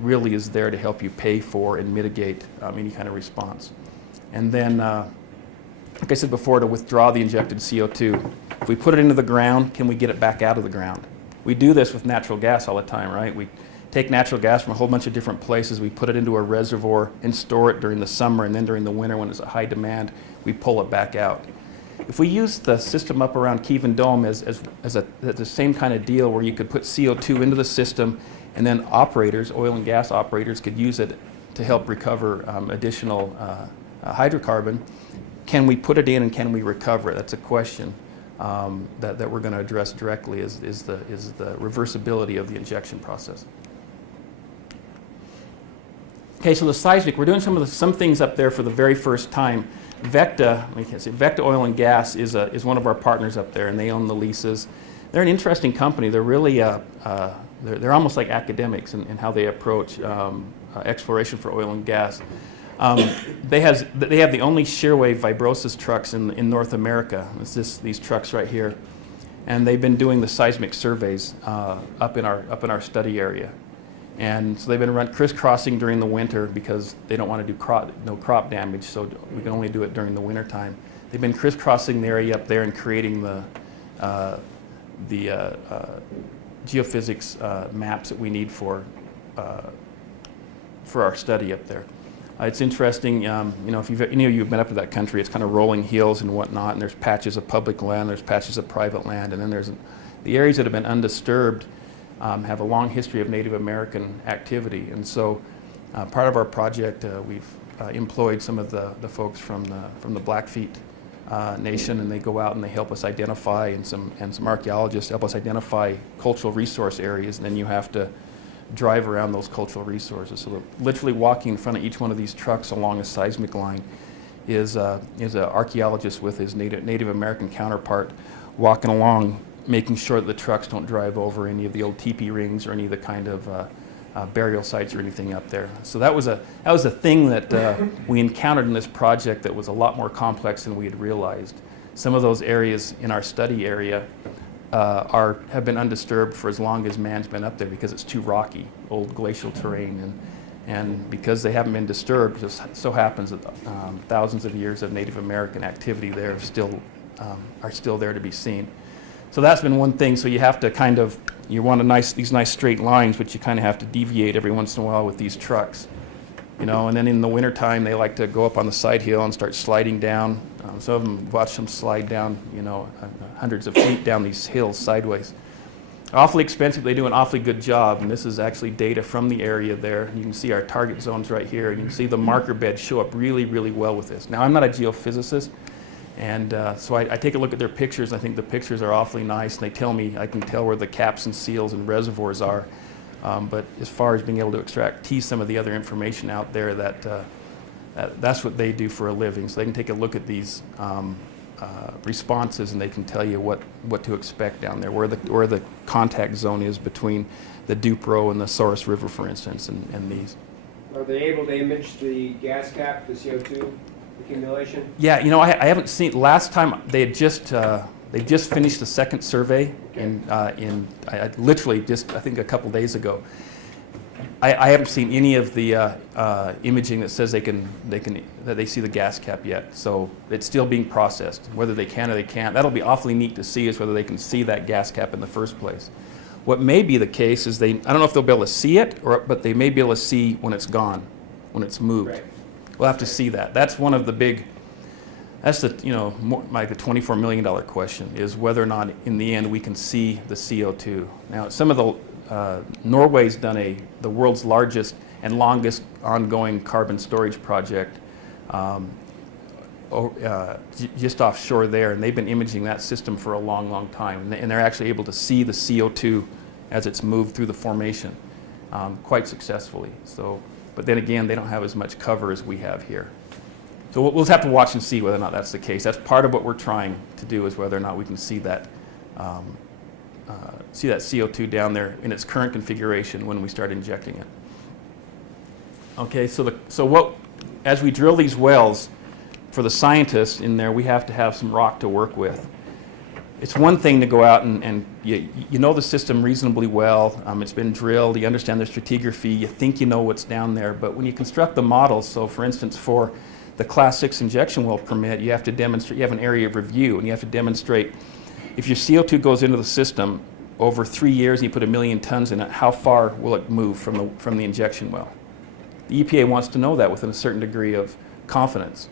really is there to help you pay for and mitigate any kind of response. And then, like I said before, to withdraw the injected CO2, if we put it into the ground, can we get it back out of the ground? We do this with natural gas all the time, right? We take natural gas from a whole bunch of different places, we put it into a reservoir and store it during the summer, and then during the winter when it's a high demand, we pull it back out. If we use the system up around Kievan Dome as the same kind of deal where you could put CO2 into the system and then operators, oil and gas operators, could use it to help recover additional hydrocarbon, can we put it in and can we recover it? That's a question that we're going to address directly is the reversibility of the injection process. Okay, so the seismic, we're doing some things up there for the very first time. Vecta Oil and Gas is one of our partners up there, and they own the leases. They're an interesting company. They're really they're almost like academics in how they approach exploration for oil and gas. They have the only shear wave vibrosis trucks in North America. It's these trucks right here, and they've been doing the seismic surveys up in our study area. And so they've been crisscrossing during the winter because they don't want to do no crop damage, so we can only do it during the winter time. They've been crisscrossing the area up there and creating the geophysics maps that we need for our study up there. It's interesting, if any of you have been up to that country, it's kind of rolling hills and whatnot, and there's patches of public land, there's patches of private land, and then there's the areas that have been undisturbed have a long history of Native American activity. And so part of our project, we've employed some of the folks from the Blackfeet Nation, and they go out and they help us identify, and some archaeologists help us identify cultural resource areas, and then you have to drive around those cultural resources. So literally walking in front of each one of these trucks along a seismic line is an archaeologist with his Native American counterpart walking along, making sure that the trucks don't drive over any of the old teepee rings or any of the kind of burial sites or anything up there. So that was a thing that we encountered in this project that was a lot more complex than we had realized. Some of those areas in our study area have been undisturbed for as long as man's been up there because it's too rocky, old glacial terrain, and because they haven't been disturbed, it just so happens that thousands of years of Native American activity there are still there to be seen. So that's been one thing. So you have to you want these nice straight lines, but you kind of have to deviate every once in a while with these trucks, and then in the wintertime they like to go up on the side hill and start sliding down. Some of them watch them slide down, hundreds of feet down these hills sideways. Awfully expensive. They do an awfully good job, and this is actually data from the area there. You can see our target zones right here, and you can see the marker beds show up really, really well with this. Now, I'm not a geophysicist, and so I take a look at their pictures. I think the pictures are awfully nice, and they tell me I can tell where the caps and seals and reservoirs are. But as far as being able to tease some of the other information out there, that's what they do for a living. So they can take a look at these responses, and they can tell you what to expect down there, where the contact zone is between the Dupro and the Souris River, for instance, and these. Are they able to image the gas cap, the CO2 accumulation? Yeah, I haven't seen. Last time they just finished the second survey I literally I think a couple days ago. I haven't seen any of the imaging that says that they see the gas cap yet. So it's still being processed. Whether they can or they can't, that'll be awfully neat to see, is whether they can see that gas cap in the first place. What may be the case is I don't know if they'll be able to see it, but they may be able to see when it's gone, when it's moved. Right. We'll have to see that. That's one of the big. That's the like the $24 million question, is whether or not in the end we can see the CO2. Now, some of the Norway's done the world's largest and longest ongoing carbon storage project just offshore there, and they've been imaging that system for a long, long time, and they're actually able to see the CO2 as it's moved through the formation quite successfully. So, but then again, they don't have as much cover as we have here. So we'll just have to watch and see whether or not that's the case. That's part of what we're trying to do, is whether or not we can see that CO2 down there in its current configuration when we start injecting it. Okay, as we drill these wells, for the scientists in there, we have to have some rock to work with. It's one thing to go out and you know the system reasonably well. It's been drilled. You understand the stratigraphy. You think you know what's down there. But when you construct the models, so for instance, for the Class 6 injection well permit, you have to demonstrate, you have an area of review, and you have to demonstrate if your CO2 goes into the system over 3 years and you put 1 million tons in it, how far will it move from the injection well? The EPA wants to know that within a certain degree of confidence.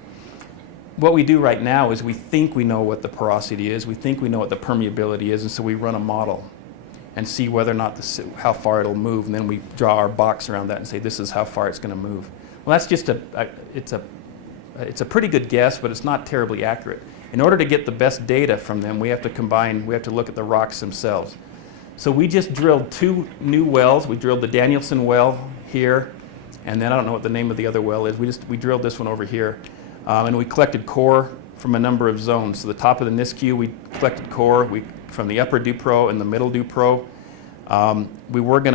what we do right now is we think we know what the porosity is, we think we know what the permeability is, and so we run a model and see whether or not how far it'll move, and then we draw our box around that and say this is how far it's going to move. Well, that's just it's a pretty good guess, but it's not terribly accurate. In order to get the best data from them, we have to look at the rocks themselves. So we just drilled 2 new wells. We drilled the Danielson well here, and then I don't know what the name of the other well is. We drilled this one over here, and we collected core from a number of zones. So the top of the Nisku, we collected core from the upper Dupro and the middle Dupro. We were going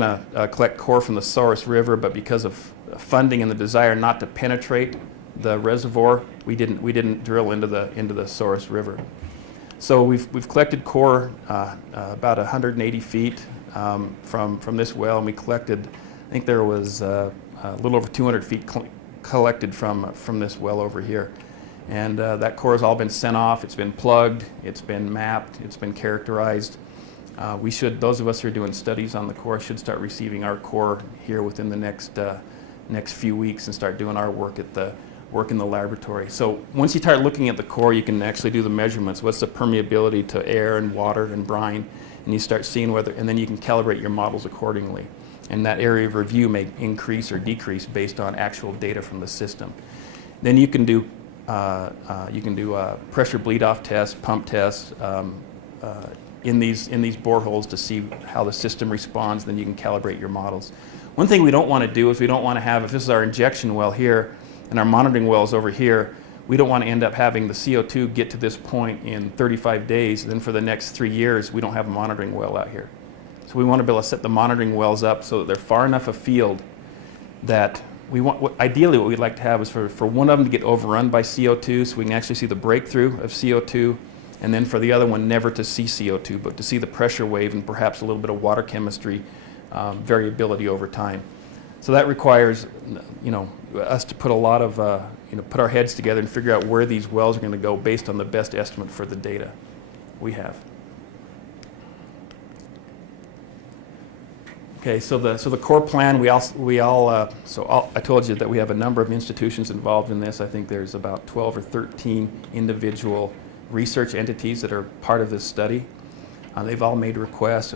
to collect core from the Souris River, but because of funding and the desire not to penetrate the reservoir, we didn't drill into the Souris River. So we've collected core about 180 feet from this well, and we collected, I think there was a little over 200 feet collected from this well over here. And that core has all been sent off, it's been plugged, it's been mapped, it's been characterized. Those of us who are doing studies on the core should start receiving our core here within the next few weeks and start doing our work in the laboratory. So once you start looking at the core, you can actually do the measurements. What's the permeability to air and water and brine? And you start seeing and then you can calibrate your models accordingly. And that area of review may increase or decrease based on actual data from the system. Then you can do pressure bleed-off tests, pump tests in these boreholes to see how the system responds. Then you can calibrate your models. One thing we don't want to do is we don't want to have, if this is our injection well here and our monitoring wells over here, we don't want to end up having the CO2 get to this point in 35 days, and then for the next 3 years we don't have a monitoring well out here. So we want to be able to set the monitoring wells up so that they're far enough afield that ideally what we'd like to have is for one of them to get overrun by CO2 so we can actually see the breakthrough of CO2, and then for the other one never to see CO2 but to see the pressure wave and perhaps a little bit of water chemistry variability over time. So that requires us to put a lot of put our heads together and figure out where these wells are going to go based on the best estimate for the data we have. Okay, so the core plan, I told you that we have a number of institutions involved in this. I think there's about 12 or 13 individual research entities that are part of this study. They've all made requests.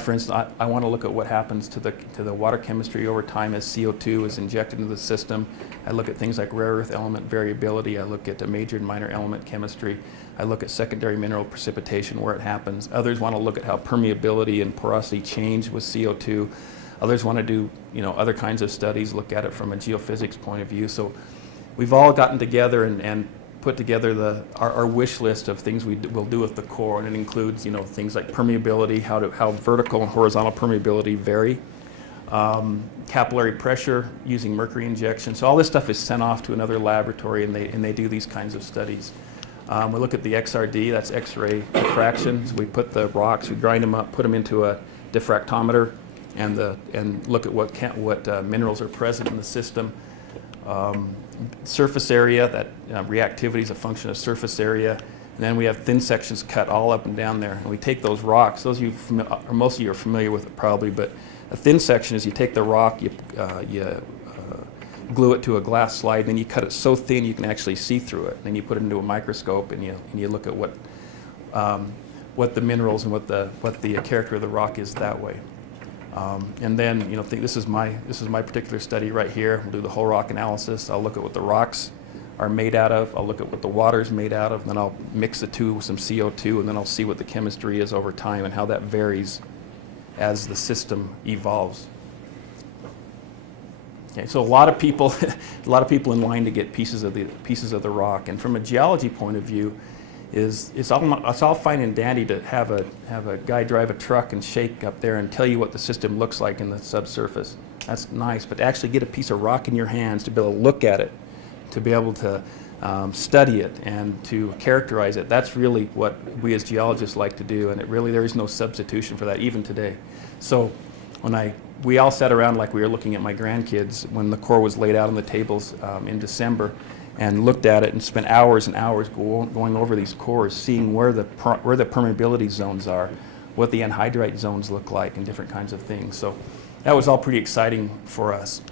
For instance, I want to look at what happens to the water chemistry over time as CO2 is injected into the system. I look at things like rare earth element variability. I look at the major and minor element chemistry. I look at secondary mineral precipitation, where it happens. Others want to look at how permeability and porosity change with CO2. Others want to do other kinds of studies, look at it from a geophysics point of view. So we've all gotten together and put together our wish list of things we'll do with the core, and it includes things like permeability, how vertical and horizontal permeability vary, capillary pressure using mercury injection. So all this stuff is sent off to another laboratory, and they do these kinds of studies. We look at the XRD, that's X-ray diffraction. So we put the rocks, we grind them up, put them into a diffractometer, and look at what minerals are present in the system. Surface area, that reactivity is a function of surface area. And then we have thin sections cut all up and down there. And we take those rocks, those of you, or most of you are familiar with it probably, but a thin section is you take the rock, you glue it to a glass slide, and then you cut it so thin you can actually see through it. Then you put it into a microscope and you look at what the minerals and what the character of the rock is that way. And then this is my particular study right here. We'll do the whole rock analysis. I'll look at what the rocks are made out of. I'll look at what the water is made out of. And then I'll mix the two with some CO2, and then I'll see what the chemistry is over time and how that varies as the system evolves. Okay, so a lot of people in line to get pieces of the rock. And from a geology point of view, it's all fine and dandy to have a guy drive a truck and shake up there and tell you what the system looks like in the subsurface. That's nice, but to actually get a piece of rock in your hands, to be able to look at it, to be able to study it and to characterize it, that's really what we as geologists like to do, and there is no substitution for that even today. So we all sat around like we were looking at my grandkids when the core was laid out on the tables in December, and looked at it and spent hours and hours going over these cores, seeing where the permeability zones are, what the anhydrite zones look like, and different kinds of things. So that was all pretty exciting for us.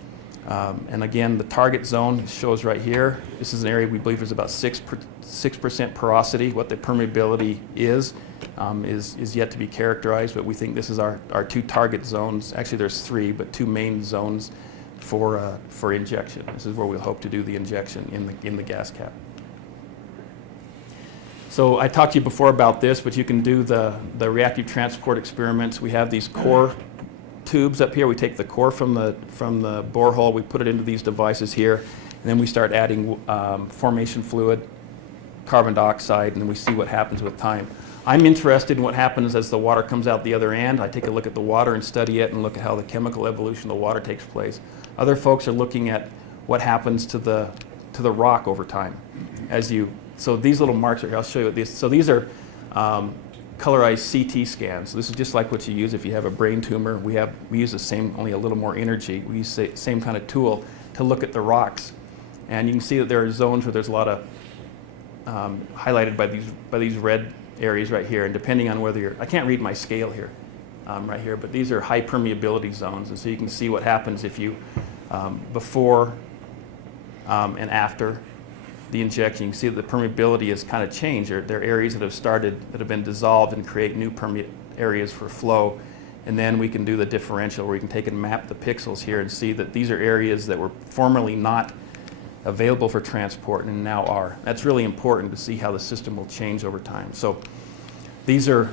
And again, the target zone shows right here. This is an area we believe is about 6% porosity. What the permeability is yet to be characterized, but we think this is our two target zones. Actually, there's three, but two main zones for injection. This is where we'll hope to do the injection in the gas cap. So I talked to you before about this, but you can do the reactive transport experiments. We have these core tubes up here. We take the core from the borehole, we put it into these devices here, and then we start adding formation fluid, carbon dioxide, and then we see what happens with time. I'm interested in what happens as the water comes out the other end. I take a look at the water and study it and look at how the chemical evolution of the water takes place. Other folks are looking at what happens to the rock over time. So these little marks are here, I'll show you these. So these are colorized CT scans. So this is just like what you use if you have a brain tumor. We use the same, only a little more energy. We use the same kind of tool to look at the rocks. And you can see that there are zones where there's a lot of highlighted by these red areas right here. And depending on whether I can't read my scale here, right here, but these are high permeability zones. And so you can see what happens if you, before and after the injection, you can see that the permeability has kind of changed. There are areas that have been dissolved and create new areas for flow. And then we can do the differential where we can take and map the pixels here and see that these are areas that were formerly not available for transport and now are. That's really important to see how the system will change over time. So these are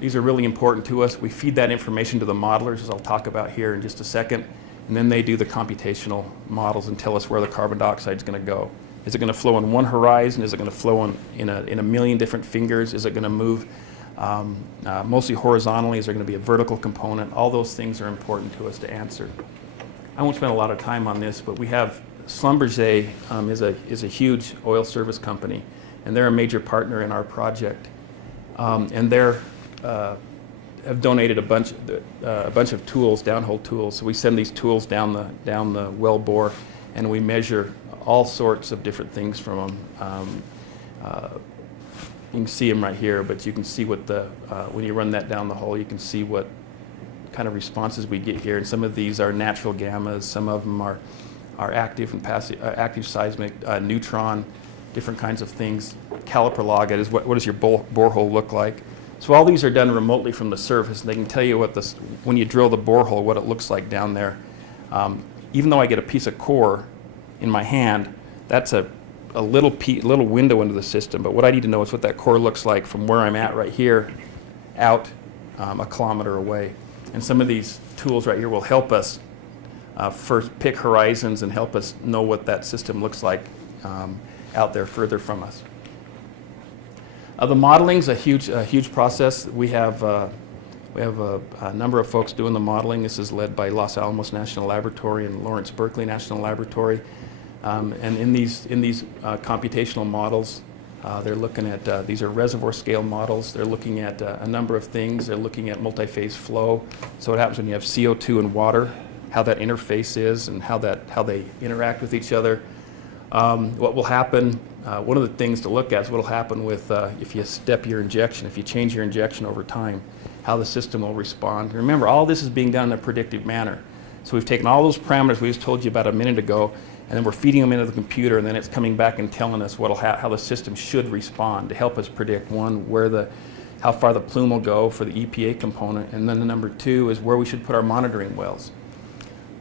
really important to us. We feed that information to the modelers, as I'll talk about here in just a second. And then they do the computational models and tell us where the carbon dioxide is going to go. Is it going to flow in one horizon? Is it going to flow in a million different fingers? Is it going to move mostly horizontally? Is there going to be a vertical component? All those things are important to us to answer. I won't spend a lot of time on this, but we have Schlumberger is a huge oil service company, and they're a major partner in our project. And they're have donated a bunch of tools, downhole tools. So we send these tools down the well bore, and we measure all sorts of different things from them. You can see them right here, but you can see what when you run that down the hole, you can see what kind of responses we get here. And some of these are natural gammas, some of them are active and passive, active seismic, neutron, different kinds of things. Caliper log, it is what does your borehole look like? So all these are done remotely from the surface, and they can tell you when you drill the borehole, what it looks like down there. Even though I get a piece of core in my hand, that's a little window into the system. But what I need to know is what that core looks like from where I'm at right here, out a kilometer away. And some of these tools right here will help us first pick horizons and help us know what that system looks like out there further from us. The modeling's a huge process. We have a number of folks doing the modeling. This is led by Los Alamos National Laboratory and Lawrence Berkeley National Laboratory. And in these computational models, they're looking at, these are reservoir scale models. They're looking at a number of things. They're looking at multi-phase flow. So what happens when you have CO2 and water, how that interface is and how they interact with each other. What will happen, one of the things to look at is what will happen with if you step your injection, if you change your injection over time, how the system will respond. Remember, all this is being done in a predictive manner. So we've taken all those parameters we just told you about a minute ago, and then we're feeding them into the computer, and then it's coming back and telling us how the system should respond to help us predict, one, how far the plume will go for the EPA component, and then the number two is where we should put our monitoring wells.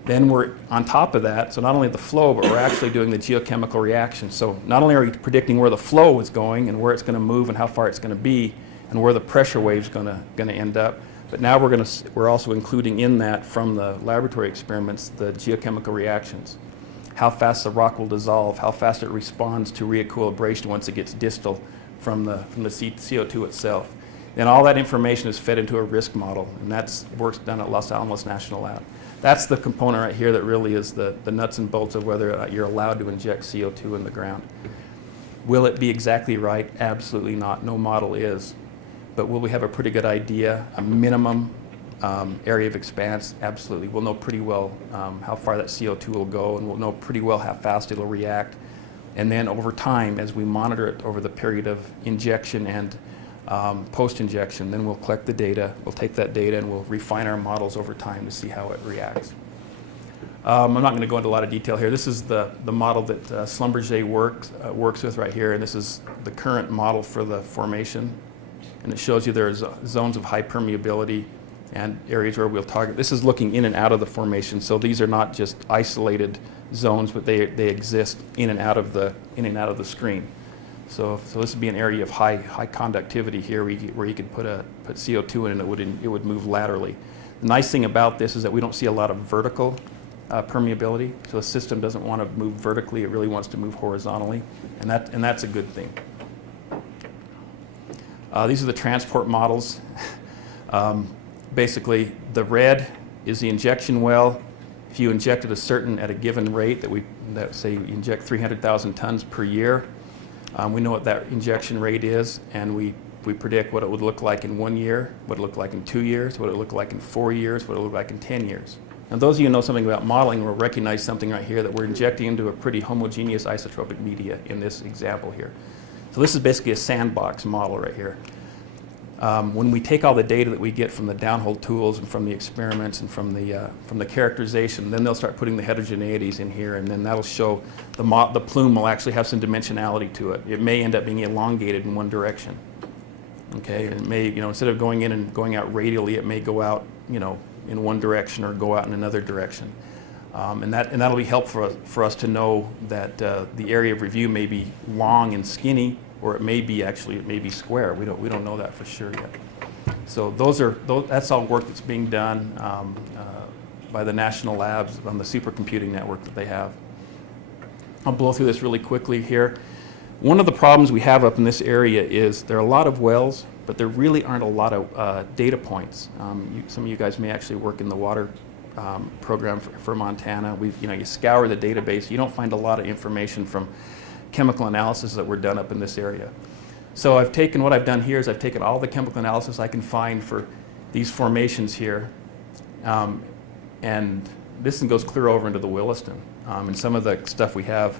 Then we're on top of that, so not only the flow, but we're actually doing the geochemical reaction. So not only are we predicting where the flow is going and where it's going to move and how far it's going to be and where the pressure wave's going to end up, but now we're also including in that from the laboratory experiments the geochemical reactions. How fast the rock will dissolve, how fast it responds to re-equilibration once it gets distal from the CO2 itself. And all that information is fed into a risk model, and that's work done at Los Alamos National Lab. That's the component right here that really is the nuts and bolts of whether you're allowed to inject CO2 in the ground. Will it be exactly right? Absolutely not. No model is. But will we have a pretty good idea, a minimum area of expanse? Absolutely. We'll know pretty well how far that CO2 will go, and we'll know pretty well how fast it'll react. And then over time, as we monitor it over the period of injection and post-injection, then we'll collect the data, we'll take that data and we'll refine our models over time to see how it reacts. I'm not going to go into a lot of detail here. This is the model that Schlumberger works with right here, and this is the current model for the formation. And it shows you there's zones of high permeability and areas where we'll target. This is looking in and out of the formation, so these are not just isolated zones, but they exist in and out of the screen. So this would be an area of high conductivity here, where you could put CO2 in and it would move laterally. The nice thing about this is that we don't see a lot of vertical permeability, so the system doesn't want to move vertically; it really wants to move horizontally, and that's a good thing. These are the transport models. Basically, the red is the injection well. If you inject at a given rate, that say you inject 300,000 tons per year, we know what that injection rate is, and we predict what it would look like in 1 year, what it would look like in 2 years, what it would look like in 4 years, what it would look like in 10 years. Now, those of you who know something about modeling will recognize something right here, that we're injecting into a pretty homogeneous isotropic media in this example here. So this is basically a sandbox model right here. When we take all the data that we get from the downhole tools and from the experiments and from the characterization, then they'll start putting the heterogeneities in here, and then that'll show the plume will actually have some dimensionality to it. It may end up being elongated in one direction. Okay, and it may, instead of going in and going out radially, it may go out, in one direction or go out in another direction. And that'll be helpful for us to know that the area of review may be long and skinny, or it may be square. We don't know that for sure yet. So that's all work that's being done by the national labs on the supercomputing network that they have. I'll blow through this really quickly here. One of the problems we have up in this area is there are a lot of wells, but there really aren't a lot of data points. Some of you guys may actually work in the water program for Montana. You scour the database. You don't find a lot of information from chemical analysis that were done up in this area. So what I've done here is I've taken all the chemical analysis I can find for these formations here, and this one goes clear over into the Williston. And some of the stuff we have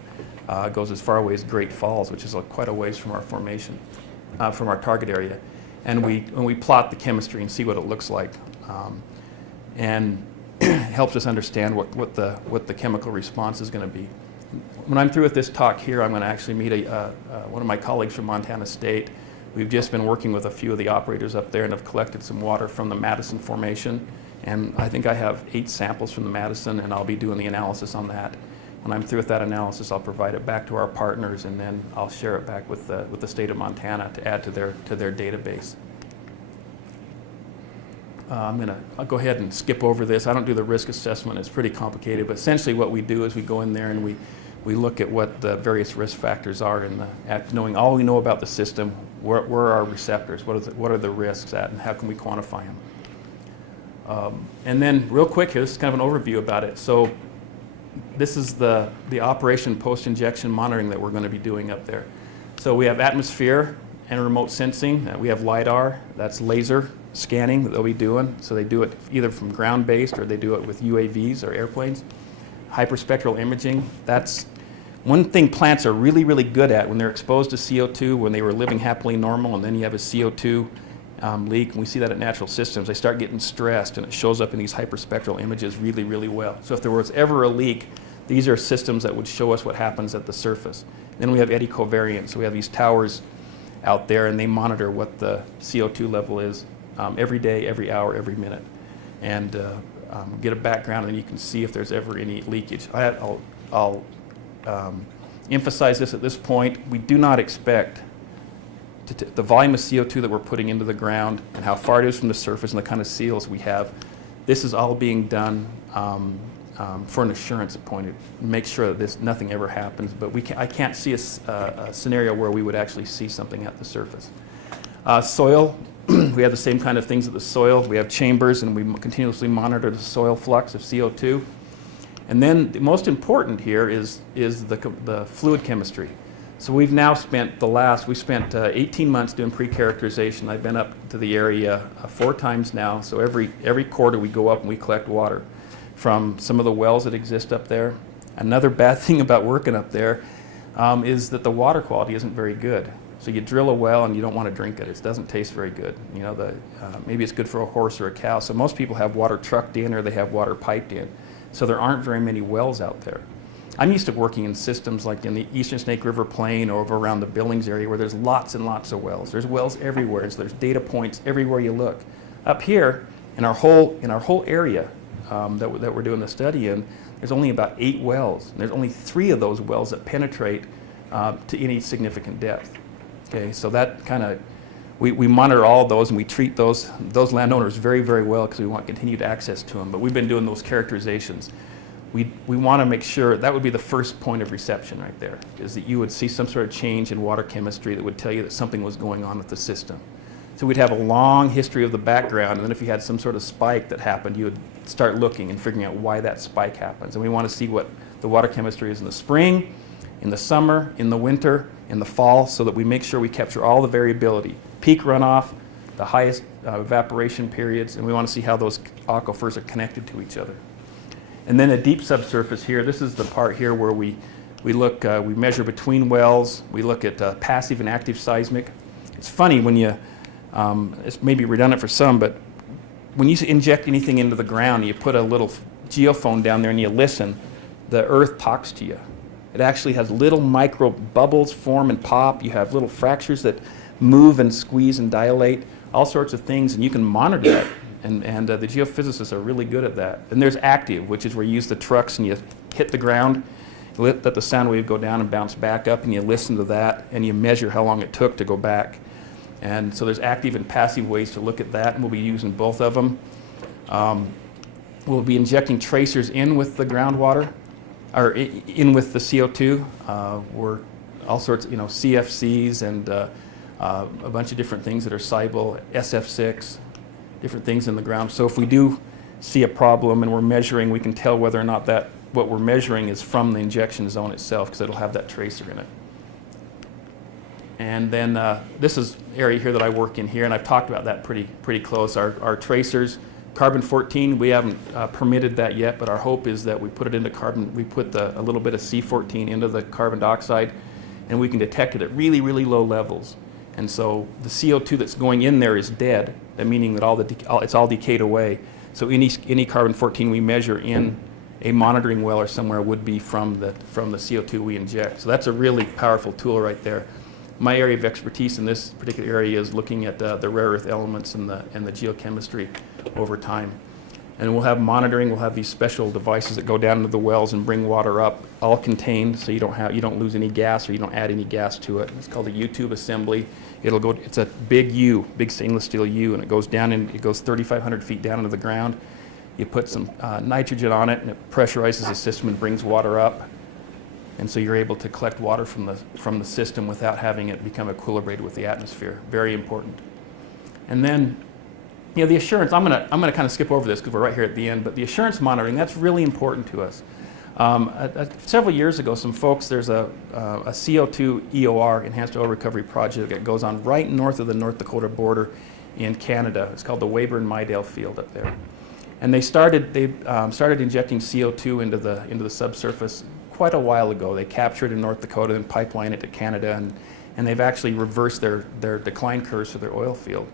goes as far away as Great Falls, which is quite a ways from our formation, from our target area. And we plot the chemistry and see what it looks like, and it helps us understand what the chemical response is going to be. When I'm through with this talk here, I'm going to actually meet one of my colleagues from Montana State. We've just been working with a few of the operators up there and have collected some water from the Madison Formation. And I think I have 8 samples from the Madison, and I'll be doing the analysis on that. When I'm through with that analysis, I'll provide it back to our partners, and then I'll share it back with the state of Montana to add to their database. I'll go ahead and skip over this. I don't do the risk assessment. It's pretty complicated, but essentially what we do is we go in there and we look at what the various risk factors are knowing all we know about the system, where are our receptors, what are the risks at, and how can we quantify them. And then real quick here, this is kind of an overview about it. So this is the operation post-injection monitoring that we're going to be doing up there. So we have atmosphere and remote sensing. We have LiDAR, that's laser scanning that they'll be doing. So they do it either from ground-based or they do it with UAVs or airplanes. Hyperspectral imaging, that's one thing plants are really, really good at when they're exposed to CO2, when they were living happily normal, and then you have a CO2 leak, and we see that at natural systems. They start getting stressed, and it shows up in these hyperspectral images really, really well. So if there was ever a leak, these are systems that would show us what happens at the surface. Then we have eddy covariance. So we have these towers out there, and they monitor what the CO2 level is every day, every hour, every minute. And get a background, and you can see if there's ever any leakage. I'll emphasize this at this point. We do not expect the volume of CO2 that we're putting into the ground and how far it is from the surface and the kind of seals we have. This is all being done for an assurance point, make sure that nothing ever happens. But I can't see a scenario where we would actually see something at the surface. Soil. We have the same kind of things at the soil. We have chambers, and we continuously monitor the soil flux of CO2. And then the most important here is the fluid chemistry. So we've now spent 18 months doing pre-characterization. I've been up to the area 4 times now. So every quarter we go up and we collect water from some of the wells that exist up there. Another bad thing about working up there is that the water quality isn't very good. So you drill a well and you don't want to drink it. It doesn't taste very good. You know, maybe it's good for a horse or a cow. So most people have water trucked in or they have water piped in. So there aren't very many wells out there. I'm used to working in systems like in the Eastern Snake River Plain or over around the Billings area where there's lots and lots of wells. There's wells everywhere. So there's data points everywhere you look. Up here, in our whole area that we're doing the study in, there's only about 8 wells. And there's only 3 of those wells that penetrate to any significant depth. Okay, so that kind of, we monitor all of those and we treat those landowners very, very well because we want continued access to them. But we've been doing those characterizations. We want to make sure, that would be the first point of reception right there, is that you would see some sort of change in water chemistry that would tell you that something was going on with the system. So we'd have a long history of the background, and then if you had some sort of spike that happened, you would start looking and figuring out why that spike happens. And we want to see what the water chemistry is in the spring, in the summer, in the winter, in the fall, so that we make sure we capture all the variability. Peak runoff, the highest evaporation periods, and we want to see how those aquifers are connected to each other. And then a deep subsurface here, this is the part here where we look, we measure between wells, we look at passive and active seismic. It's funny when you, it's maybe redundant for some, but when you inject anything into the ground, you put a little geophone down there and you listen, the earth talks to you. It actually has little micro bubbles form and pop. You have little fractures that move and squeeze and dilate, all sorts of things, and you can monitor that. And the geophysicists are really good at that. And there's active, which is where you use the trucks and you hit the ground, let the sound wave go down and bounce back up, and you listen to that, and you measure how long it took to go back. And so there's active and passive ways to look at that, and we'll be using both of them. We'll be injecting tracers in with the groundwater, or in with the CO2. We're all sorts, CFCs and a bunch of different things that are soluble, SF6, different things in the ground. So if we do see a problem and we're measuring, we can tell whether or not that what we're measuring is from the injection zone itself, because it'll have that tracer in it. And then this is area here that I work in here, and I've talked about that pretty close. Our tracers, carbon-14, we haven't permitted that yet, but our hope is that we put it into carbon, we put a little bit of C14 into the carbon dioxide, and we can detect it at really, really low levels. And so the CO2 that's going in there is dead, meaning that it's all decayed away. So any carbon-14 we measure in a monitoring well or somewhere would be from the CO2 we inject. So that's a really powerful tool right there. My area of expertise in this particular area is looking at the rare earth elements and the geochemistry over time. And we'll have monitoring. We'll have these special devices that go down into the wells and bring water up, all contained, so you don't lose any gas or you don't add any gas to it. It's called a U-tube assembly. It's a big stainless steel U, and it goes down and it goes 3,500 feet down into the ground. You put some nitrogen on it, and it pressurizes the system and brings water up. And so you're able to collect water from the system without having it become equilibrated with the atmosphere. Very important. And then, the assurance, I'm gonna kind of skip over this because we're right here at the end, but the assurance monitoring, that's really important to us. Several years ago, some folks, there's a CO2 EOR, Enhanced Oil Recovery Project, that goes on right north of the North Dakota border in Canada. It's called the Weyburn-Midale Field up there. And they started injecting CO2 into the subsurface quite a while ago. They captured it in North Dakota and pipelined it to Canada, and they've actually reversed their decline curves for their oil field.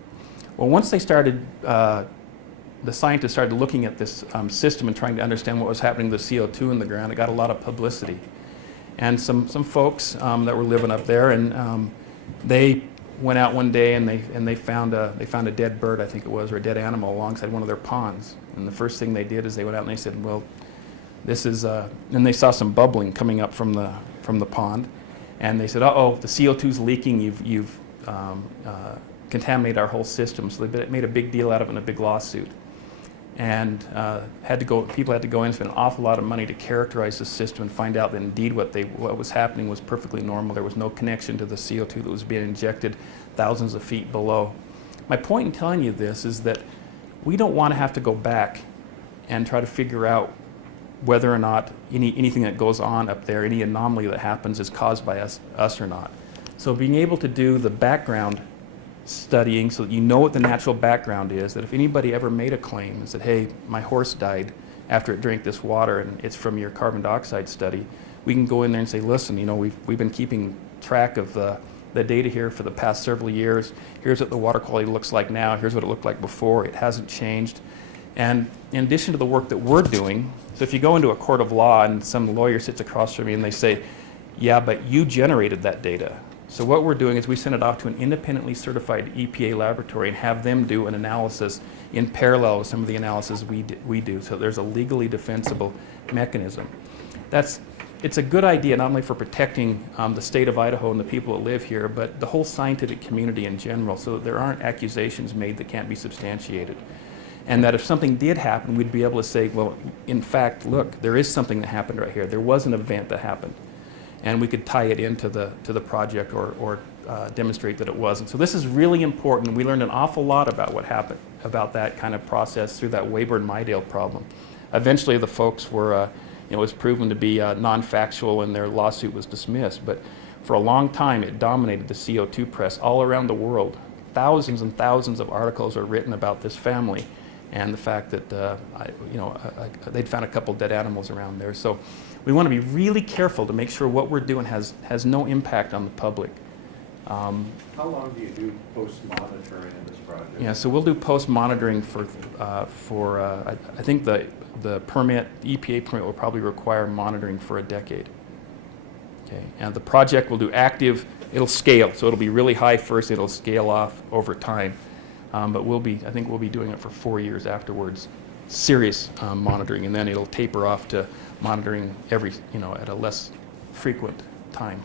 Well, once they started, the scientists started looking at this system and trying to understand what was happening to the CO2 in the ground. It got a lot of publicity. And some folks that were living up there, and they went out one day and they found a dead bird, I think it was, or a dead animal alongside one of their ponds. And the first thing they did is they went out and they said, well, this is, and they saw some bubbling coming up from the pond, and they said, uh-oh, the CO2's leaking. You've contaminated our whole system. So they made a big deal out of it in a big lawsuit, and people had to go in and spend an awful lot of money to characterize the system and find out that indeed what was happening was perfectly normal. There was no connection to the CO2 that was being injected thousands of feet below. My point in telling you this is that we don't want to have to go back and try to figure out whether or not anything that goes on up there, any anomaly that happens, is caused by us or not. So being able to do the background studying so that you know what the natural background is, that if anybody ever made a claim and said, hey, my horse died after it drank this water and it's from your carbon dioxide study, we can go in there and say, listen, we've been keeping track of the data here for the past several years. Here's what the water quality looks like now. Here's what it looked like before. It hasn't changed. And in addition to the work that we're doing, So if you go into a court of law and some lawyer sits across from you and they say, yeah, but you generated that data. So what we're doing is we send it off to an independently certified EPA laboratory and have them do an analysis in parallel with some of the analysis we do. So there's a legally defensible mechanism. It's a good idea not only for protecting the state of Idaho and the people that live here, but the whole scientific community in general, so that there aren't accusations made that can't be substantiated. And that if something did happen, we'd be able to say, well, in fact, look, there is something that happened right here. There was an event that happened. And we could tie it into the project or demonstrate that it wasn't. So this is really important. We learned an awful lot about what happened, about that kind of process through that Weyburn-Mydale problem. Eventually the folks were, it was proven to be non-factual and their lawsuit was dismissed. But for a long time it dominated the CO2 press all around the world. Thousands and thousands of articles were written about this family and the fact that they'd found a couple dead animals around there. So we want to be really careful to make sure what we're doing has no impact on the public. How long do you do post-monitoring in this project? Yeah, so we'll do post-monitoring for I think the permit, the EPA permit will probably require monitoring for a decade. Okay, and the project will do active, it'll scale, so it'll be really high first, it'll scale off over time. But I think we'll be doing it for 4 years afterwards, serious monitoring, and then it'll taper off to monitoring at a less frequent time.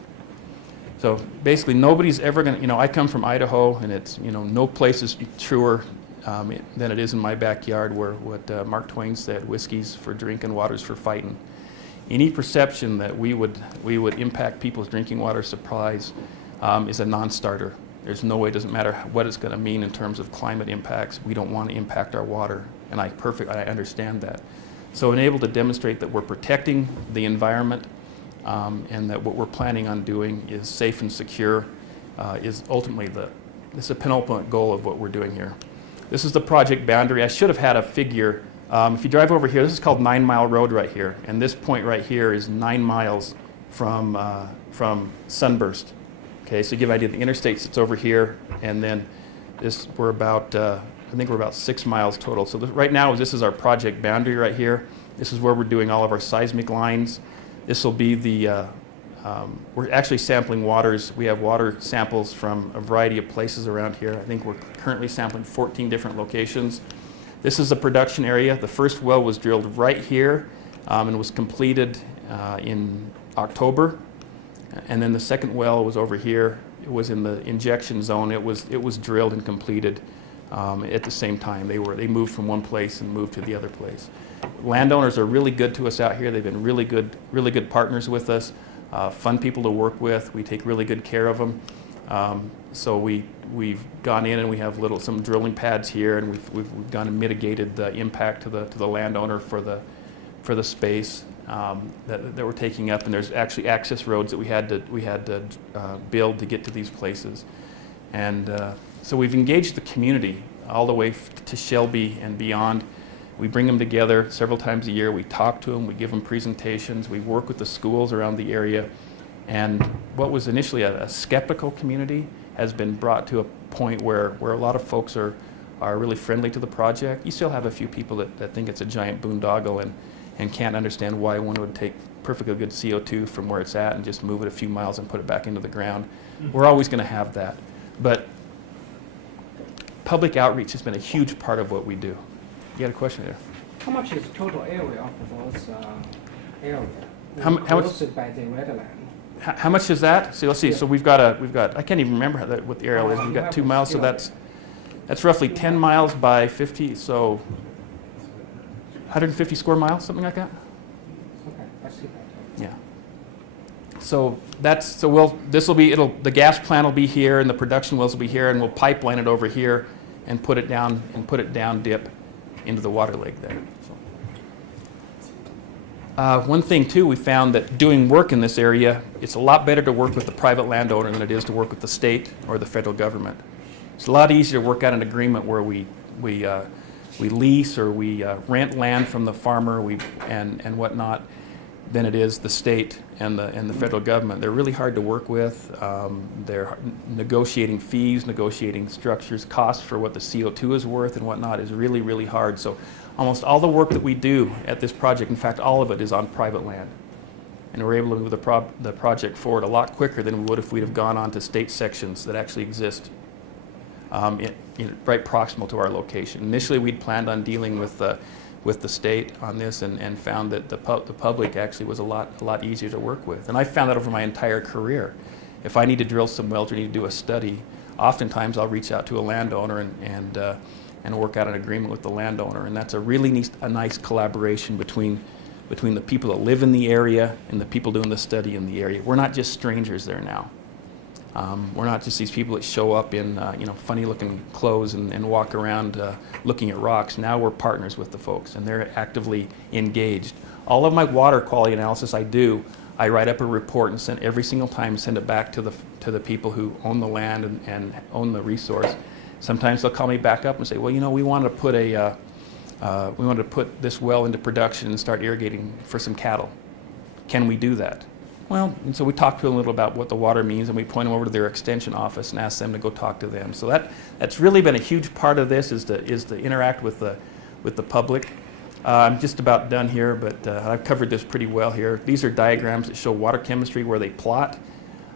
So basically nobody's ever going to, I come from Idaho and it's, no place is truer than it is in my backyard where what Mark Twain said, whiskey's for drinking, water's for fighting. Any perception that we would impact people's drinking water supplies is a non-starter. There's no way, it doesn't matter what it's going to mean in terms of climate impacts. We don't want to impact our water, and I understand that. So able to demonstrate that we're protecting the environment and that what we're planning on doing is safe and secure is ultimately this is a penultimate goal of what we're doing here. This is the project boundary. I should have had a figure. If you drive over here, this is called 9 Mile Road right here, and this point right here is 9 miles from Sunburst. Okay, so to give an idea, the interstate sits over here, and then we're about, I think we're about 6 miles total. So right now, this is our project boundary right here. This is where we're doing all of our seismic lines. This will be we're actually sampling waters. We have water samples from a variety of places around here. I think we're currently sampling 14 different locations. This is the production area. The first well was drilled right here and was completed in October. And then the second well was over here. It was in the injection zone. It was drilled and completed at the same time. They moved from one place and moved to the other place. Landowners are really good to us out here. They've been really good partners with us. Fun people to work with. We take really good care of them. So we've gone in and we have some drilling pads here, and we've gone and mitigated the impact to the landowner for the space that we're taking up, and there's actually access roads that we had to build to get to these places. And so we've engaged the community all the way to Shelby and beyond. We bring them together several times a year. We talk to them. We give them presentations. We work with the schools around the area. And what was initially a skeptical community has been brought to a point where a lot of folks are really friendly to the project. You still have a few people that think it's a giant boondoggle and can't understand why one would take perfectly good CO2 from where it's at and just move it a few miles and put it back into the ground. We're always going to have that. But public outreach has been a huge part of what we do. You had a question there? How much is the total area of those area? How much- Closed by the wetland. How much is that? So let's see. Yeah. So we've got I can't even remember what the area is. We've got 2 miles, so that's roughly 10 miles by 50, so 150 square miles, something like that. Okay, I see that. Yeah. So the gas plant will be here, and the production wells will be here, and we'll pipeline it over here, and put it down dip into the water lake there. One thing too, we found that doing work in this area, it's a lot better to work with the private landowner than it is to work with the state or the federal government. It's a lot easier to work out an agreement where we lease or we rent land from the farmer and whatnot than it is the state and the federal government. They're really hard to work with. They're negotiating fees, negotiating structures, costs for what the CO2 is worth and whatnot is really, really hard. So Almost all the work that we do at this project, in fact, all of it is on private land. And we're able to move the project forward a lot quicker than we would if we'd have gone on to state sections that actually exist right proximal to our location. Initially, we'd planned on dealing with the state on this and found that the public actually was a lot easier to work with. And I found that over my entire career. If I need to drill some wells or need to do a study, oftentimes I'll reach out to a landowner and work out an agreement with the landowner. And that's a really nice collaboration between the people that live in the area and the people doing the study in the area. We're not just strangers there now. We're not just these people that show up in funny-looking clothes and walk around looking at rocks. Now we're partners with the folks, and they're actively engaged. All of my water quality analysis I write up a report and send every single time, send it back to the people who own the land and own the resource. Sometimes they'll call me back up and say, well, we want to put we wanted to put this well into production and start irrigating for some cattle. Can we do that? Well, and so we talk to them a little about what the water means, and we point them over to their extension office and ask them to go talk to them. So that's really been a huge part of this is to interact with the public. I'm just about done here, but I've covered this pretty well here. These are diagrams that show water chemistry where they plot,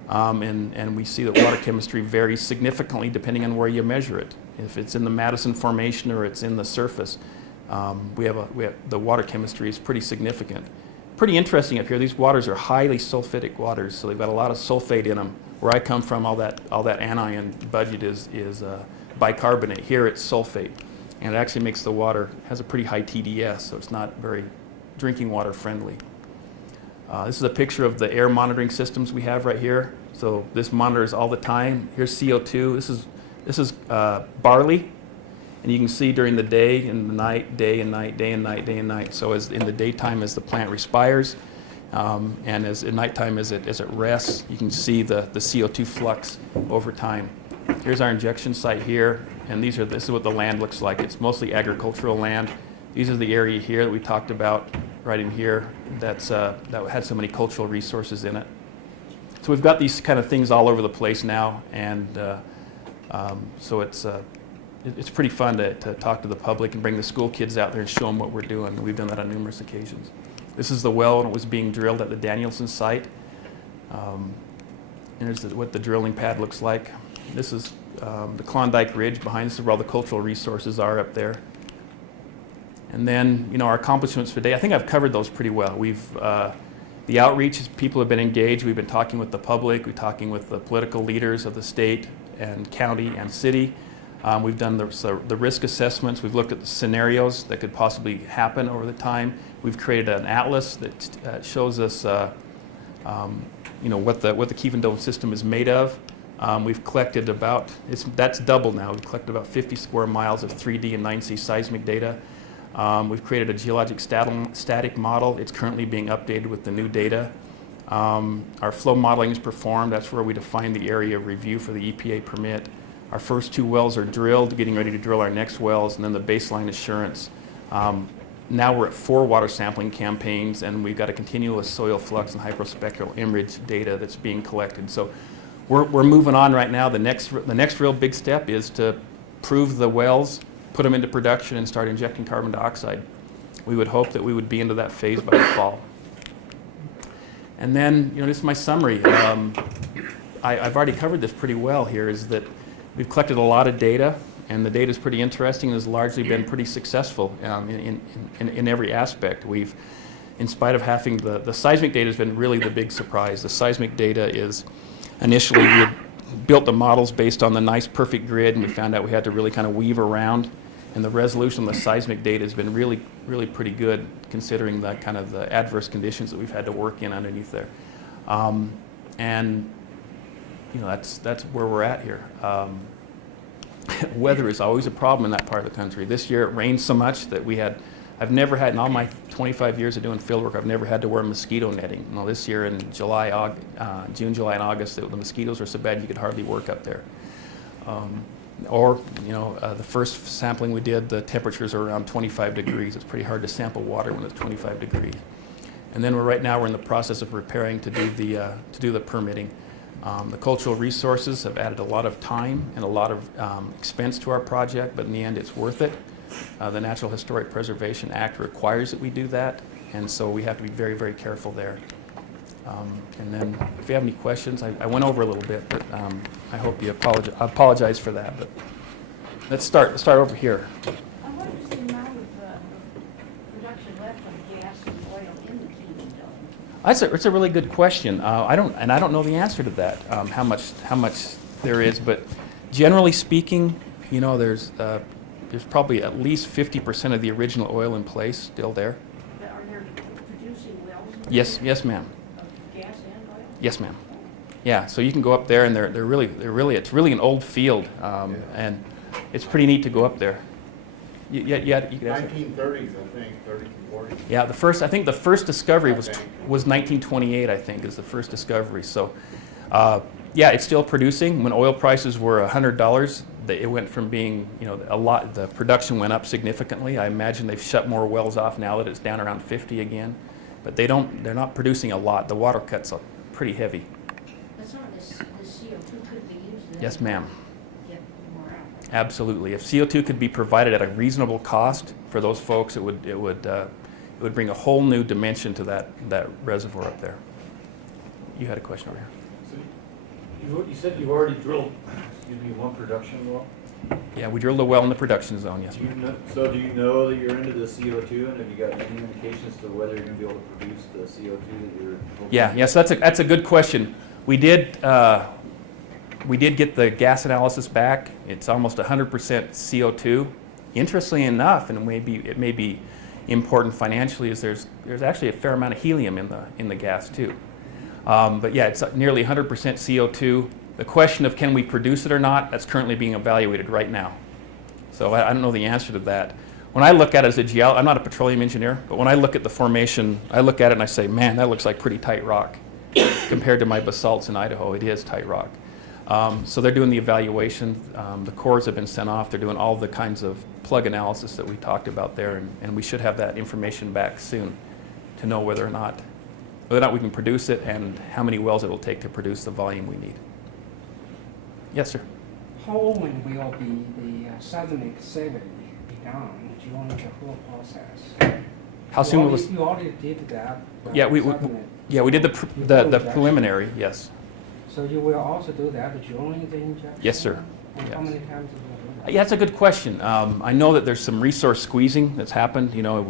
and we see that water chemistry varies significantly depending on where you measure it. If it's in the Madison Formation or it's in the surface, the water chemistry is pretty significant. Pretty interesting up here. These waters are highly sulfitic waters, so they've got a lot of sulfate in them. Where I come from, all that anion budget is bicarbonate. Here it's sulfate, and it actually makes the water has a pretty high TDS, so it's not very drinking water friendly. This is a picture of the air monitoring systems we have right here. So this monitors all the time. Here's CO2. This is barley. And you can see during the day and the night, day and night, day and night, day and night. So as in the daytime as the plant respires, and as at nighttime as it rests, you can see the CO2 flux over time. Here's our injection site here, and this is what the land looks like. It's mostly agricultural land. These are the area here that we talked about right in here that had so many cultural resources in it. So we've got these kind of things all over the place now, and so it's pretty fun to talk to the public and bring the school kids out there and show them what we're doing. We've done that on numerous occasions. This is the well when it was being drilled at the Danielson site. And here's what the drilling pad looks like. This is the Klondike Ridge behind. This is where all the cultural resources are up there. And then, our accomplishments for today, I think I've covered those pretty well. The outreach, people have been engaged. We've been talking with the public. We're talking with the political leaders of the state and county and city. We've done the risk assessments. We've looked at the scenarios that could possibly happen over the time. We've created an atlas that shows us, what the Kievan Dome system is made of. We've collected that's double now. We've collected about 50 square miles of 3D and 9C seismic data. We've created a geologic static model. It's currently being updated with the new data. Our flow modeling is performed. That's where we define the area of review for the EPA permit. Our first 2 wells are drilled, getting ready to drill our next wells, and then the baseline assurance. Now we're at 4 water sampling campaigns, and we've got a continuous soil flux and hyperspectral image data that's being collected. So we're moving on right now. The next real big step is to prove the wells, put them into production, and start injecting carbon dioxide. We would hope that we would be into that phase by the fall. And then, this is my summary. I've already covered this pretty well here, is that we've collected a lot of data, and the data is pretty interesting and has largely been pretty successful in every aspect. In spite of having the seismic data has been really the big surprise. The seismic data is, initially we had built the models based on the nice perfect grid, and we found out we had to really kind of weave around, and the resolution of the seismic data has been really, really pretty good considering the kind of the adverse conditions that we've had to work in underneath there. That's where we're at here. Weather is always a problem in that part of the country. This year it rained so much that I've never had, in all my 25 years of doing field work, I've never had to wear mosquito netting. This year in June, July, and August, the mosquitoes were so bad you could hardly work up there. The first sampling we did, the temperatures are around 25 degrees. It's pretty hard to sample water when it's 25 degrees. And then we're in the process of preparing to do the permitting. The cultural resources have added a lot of time and a lot of expense to our project, but in the end it's worth it. The Natural Historic Preservation Act requires that we do that, and so we have to be very, very careful there. And then if you have any questions, I went over a little bit, but I hope you apologize for that. But let's start over here. What is the amount of production left of gas and oil in the Kingdom Dome? It's a really good question. I don't know the answer to that. How much there is, but generally speaking, you know, there's probably at least 50% of the original oil in place still there. But are there producing wells? Yes, ma'am. Of gas and oil? Yes, ma'am. Yeah, so you can go up there, and they're really it's really an old field, and it's pretty neat to go up there. You could ask it. 1930s, I think, 30s and 40s. Yeah, I think the first discovery I was think. 1928. I think is the first discovery. So, yeah, it's still producing. When oil prices were $100, it went from being, you know, a lot. The production went up significantly. I imagine they've shut more wells off now that it's down around 50 again. But they're not producing a lot. The water cuts are pretty heavy. But some of this CO2 could be used then. Yes, ma'am. Get more out. Absolutely. If CO2 could be provided at a reasonable cost for those folks, it would bring a whole new dimension to that reservoir up there. You had a question over here. You said you've already drilled, one production well? Yeah, we drilled a well in the production zone. Yes. Do you know that you're into the CO2, and have you got any indications to whether you're going to be able to produce the CO2 that you're hoping? Yeah. Yes. That's a good question. We did get the gas analysis back. It's almost 100% CO2. Interestingly enough, and it may be important financially, is there's actually a fair amount of helium in the gas too. But yeah, it's nearly 100% CO2. The question of can we produce it or not, that's currently being evaluated right now. So I don't know the answer to that. When I look at it as a geologist, I'm not a petroleum engineer, but when I look at the formation, I look at it and I say, man, that looks like pretty tight rock. Compared to my basalts in Idaho, it is tight rock. So they're doing the evaluation. The cores have been sent off. They're doing all the kinds of plug analysis that we talked about there, and we should have that information back soon to know whether or not we can produce it and how many wells it will take to produce the volume we need. Yes, sir. How often will be the seismic survey be done during the whole process? How soon will this? You already did that. Yeah, we did the preliminary. Yes. So you will also do that during the injection? Yes, sir. And how Yes. many times will you do that? Yeah, that's a good question. I know that there's some resource squeezing that's happened. You know,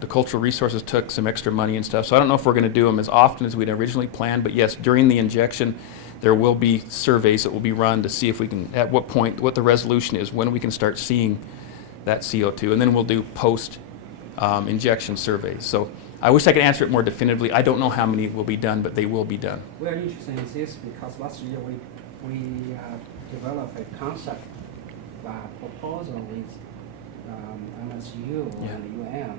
the cultural resources took some extra money and stuff. So I don't know if we're going to do them as often as we'd originally planned. But yes, during the injection, there will be surveys that will be run to see if we can, at what point, what the resolution is, when we can start seeing that CO2, and then we'll do post-injection surveys. So I wish I could answer it more definitively. I don't know how many will be done, but they will be done. We're interested in this because last year we developed a concept proposal with MSU Yeah. and UM.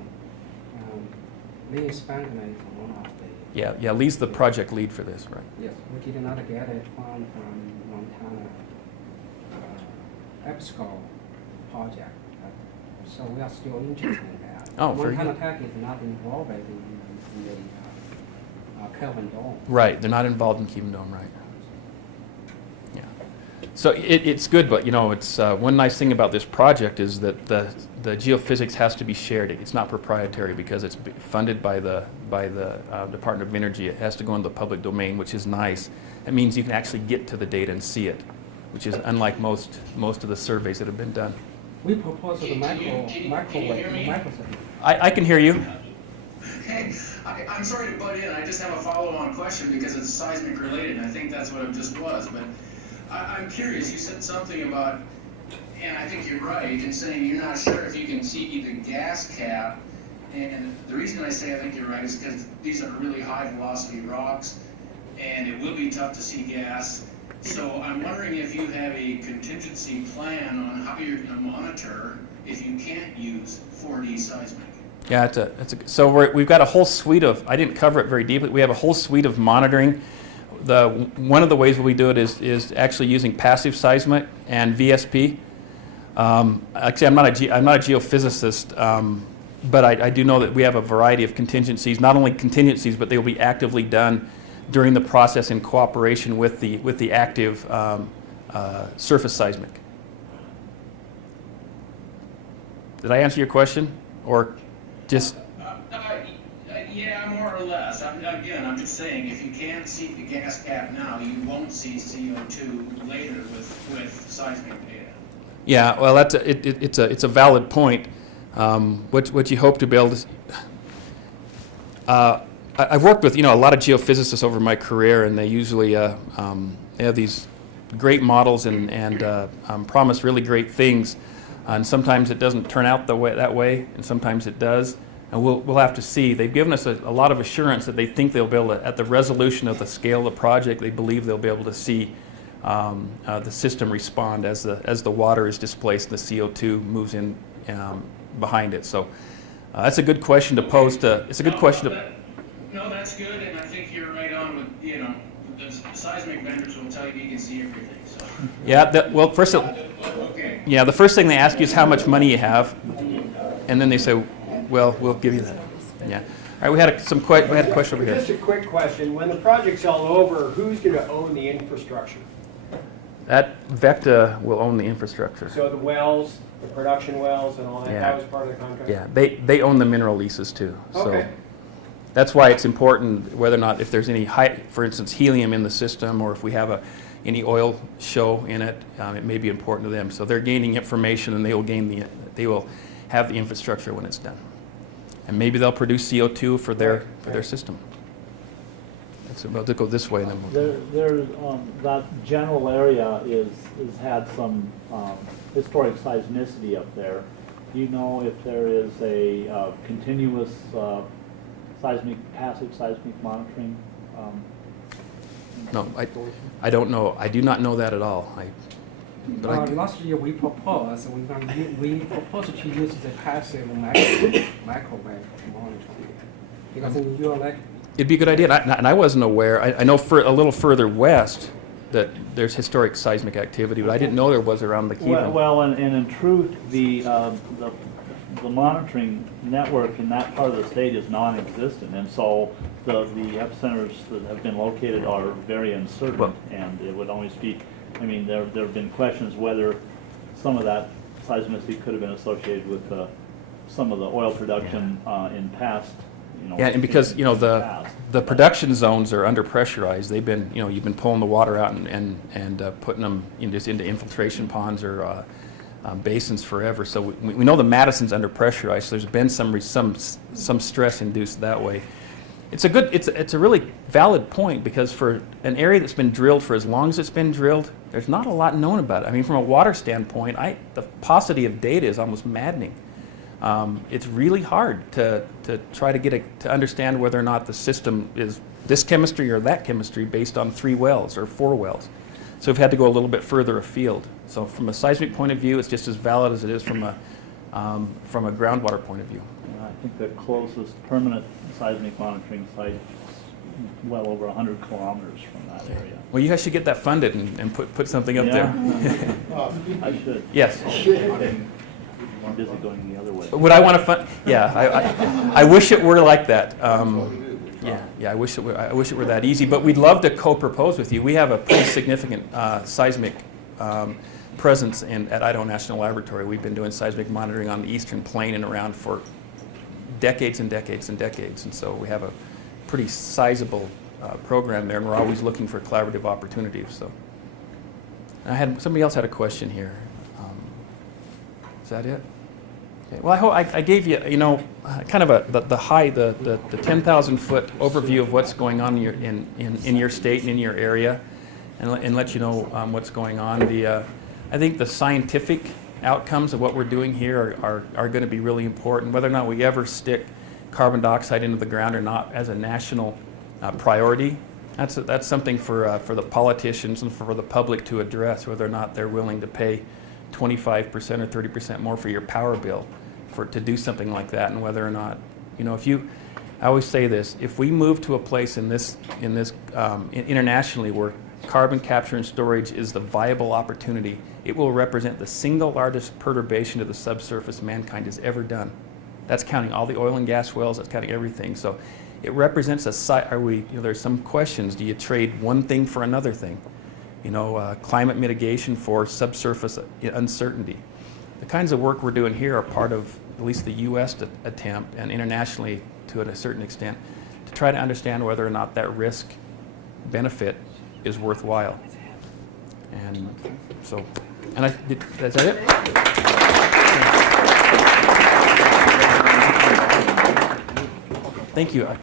Lee Spangler is one of the. Yeah, Lee's the project lead for this, right? Yes, we did not get a fund from Montana EBSCO project, so we are still interested in that. Oh, very Montana good. Tech is not involved in the Kelvin Dome. Right, they're not involved in Kingdom Dome, right? Yeah. So it's good, but you know, it's one nice thing about this project is that the geophysics has to be shared. It's not proprietary because it's funded by the Department of Energy. It has to go into the public domain, which is nice. That means you can actually get to the data and see it, which is unlike most of the surveys that have been done. We proposed the microwave. I can hear you. Hey, I'm sorry to butt in. I just have a follow-on question because it's seismic related, and I think that's what it just was. But I'm curious. You said something about, and I think you're right, in saying you're not sure if you can see the gas cap. And the reason I say I think you're right is because these are really high-velocity rocks, and it will be tough to see gas. So I'm wondering if you have a contingency plan on how you're going to monitor if you can't use 4D seismic. Yeah, so we've got a whole suite of, I didn't cover it very deeply, we have a whole suite of monitoring. One of the ways we do it is actually using passive seismic and VSP. Actually, I'm not a geophysicist, but I do know that we have a variety of contingencies, not only contingencies, but they will be actively done during the process in cooperation with the active surface seismic. Did I answer your question? Or just, Yeah, more or less. I'm just saying, if you can't see the gas cap now, you won't see CO2 later with seismic data. yeah, well, it's a valid point. What you hope to be able to, I've worked with, a lot of geophysicists over my career, and they usually they have these great models and promise really great things. And sometimes it doesn't turn out that way, and sometimes it does. And we'll have to see. They've given us a lot of assurance that they think they'll be able to, at the resolution of the scale of the project, they believe they'll be able to see the system respond as the water is displaced and the CO2 moves in behind it. So that's a good question to pose to. It's a good question to. No, that's good, and I think you're right on with, the seismic vendors will tell you can see everything, so. Yeah, well, first, Okay. yeah, the first thing they ask you is how much money you have, and then they say, well, we'll give you that. Yeah. All right, we had a question over here. Just a quick question. When the project's all over, who's going to own the infrastructure? That Vecta will own the infrastructure. So the wells, the production wells and all that, Yeah. that was part of the contract? Yeah, they own the mineral leases too. So Okay. that's why it's important whether or not, if there's any for instance, helium in the system, or if we have any oil show in it, it may be important to them. So they're gaining information, and they will have the infrastructure when it's done. And maybe they'll produce CO2 for their system. So we'll go this way, and then we'll That general area is had some historic seismicity up there. Do you know if there is a continuous passive seismic monitoring? No, I don't know. I do not know that at all. Last year we proposed to use the passive microwave monitoring, because in your It'd be a good idea, and I wasn't aware. I know for a little further west that there's historic seismic activity, but I didn't know there was around the Kevin. Well, and in truth, the monitoring network in that part of the state is non-existent, and so the epicenters that have been located are very uncertain, and it would always be, I mean, there have been questions whether some of that seismicity could have been associated with some of the oil production in past. Yeah, and because the production zones are under pressurized, they've been you've been pulling the water out and putting them just into infiltration ponds or basins forever. So we know the Madison's under pressurized. So there's been some stress induced that way. It's a really valid point, because for an area that's been drilled for as long as it's been drilled, there's not a lot known about it. I mean, from a water standpoint, the paucity of data is almost maddening. It's really hard to try to understand whether or not the system is this chemistry or that chemistry based on 3 wells or 4 wells. So we've had to go a little bit further afield. So from a seismic point of view, it's just as valid as it is from a groundwater point of view. I think the closest permanent seismic monitoring site is well over 100 kilometers from that area. Well, you guys should get that funded and put something up there. I should. Yes. I'm busy going the other way. Would I want to fund? Yeah, I wish it were like that. Yeah, I wish it were that easy. But we'd love to co-propose with you. We have a pretty significant seismic presence at Idaho National Laboratory. We've been doing seismic monitoring on the eastern plain and around for decades and decades and decades. And so we have a pretty sizable program there, and we're always looking for collaborative opportunities. So somebody else had a question here. Is that it? Okay. Well, I hope I gave you, kind of the 10,000 foot overview of what's going on in your state and in your area, and let you know what's going on. I think the scientific outcomes of what we're doing here are going to be really important. Whether or not we ever stick carbon dioxide into the ground or not as a national priority, that's something for the politicians and for the public to address, whether or not they're willing to pay 25% or 30% more for your power bill to do something like that, and whether or not, I always say this, if we move to a place internationally where carbon capture and storage is the viable opportunity, it will represent the single largest perturbation to the subsurface mankind has ever done. That's counting all the oil and gas wells, that's counting everything. So it represents there's some questions, do you trade one thing for another thing? Climate mitigation for subsurface uncertainty. the kinds of work we're doing here are part of at least the U.S. attempt, and internationally to a certain extent, to try to understand whether or not that risk benefit is worthwhile. And so, and is that it? Thank you.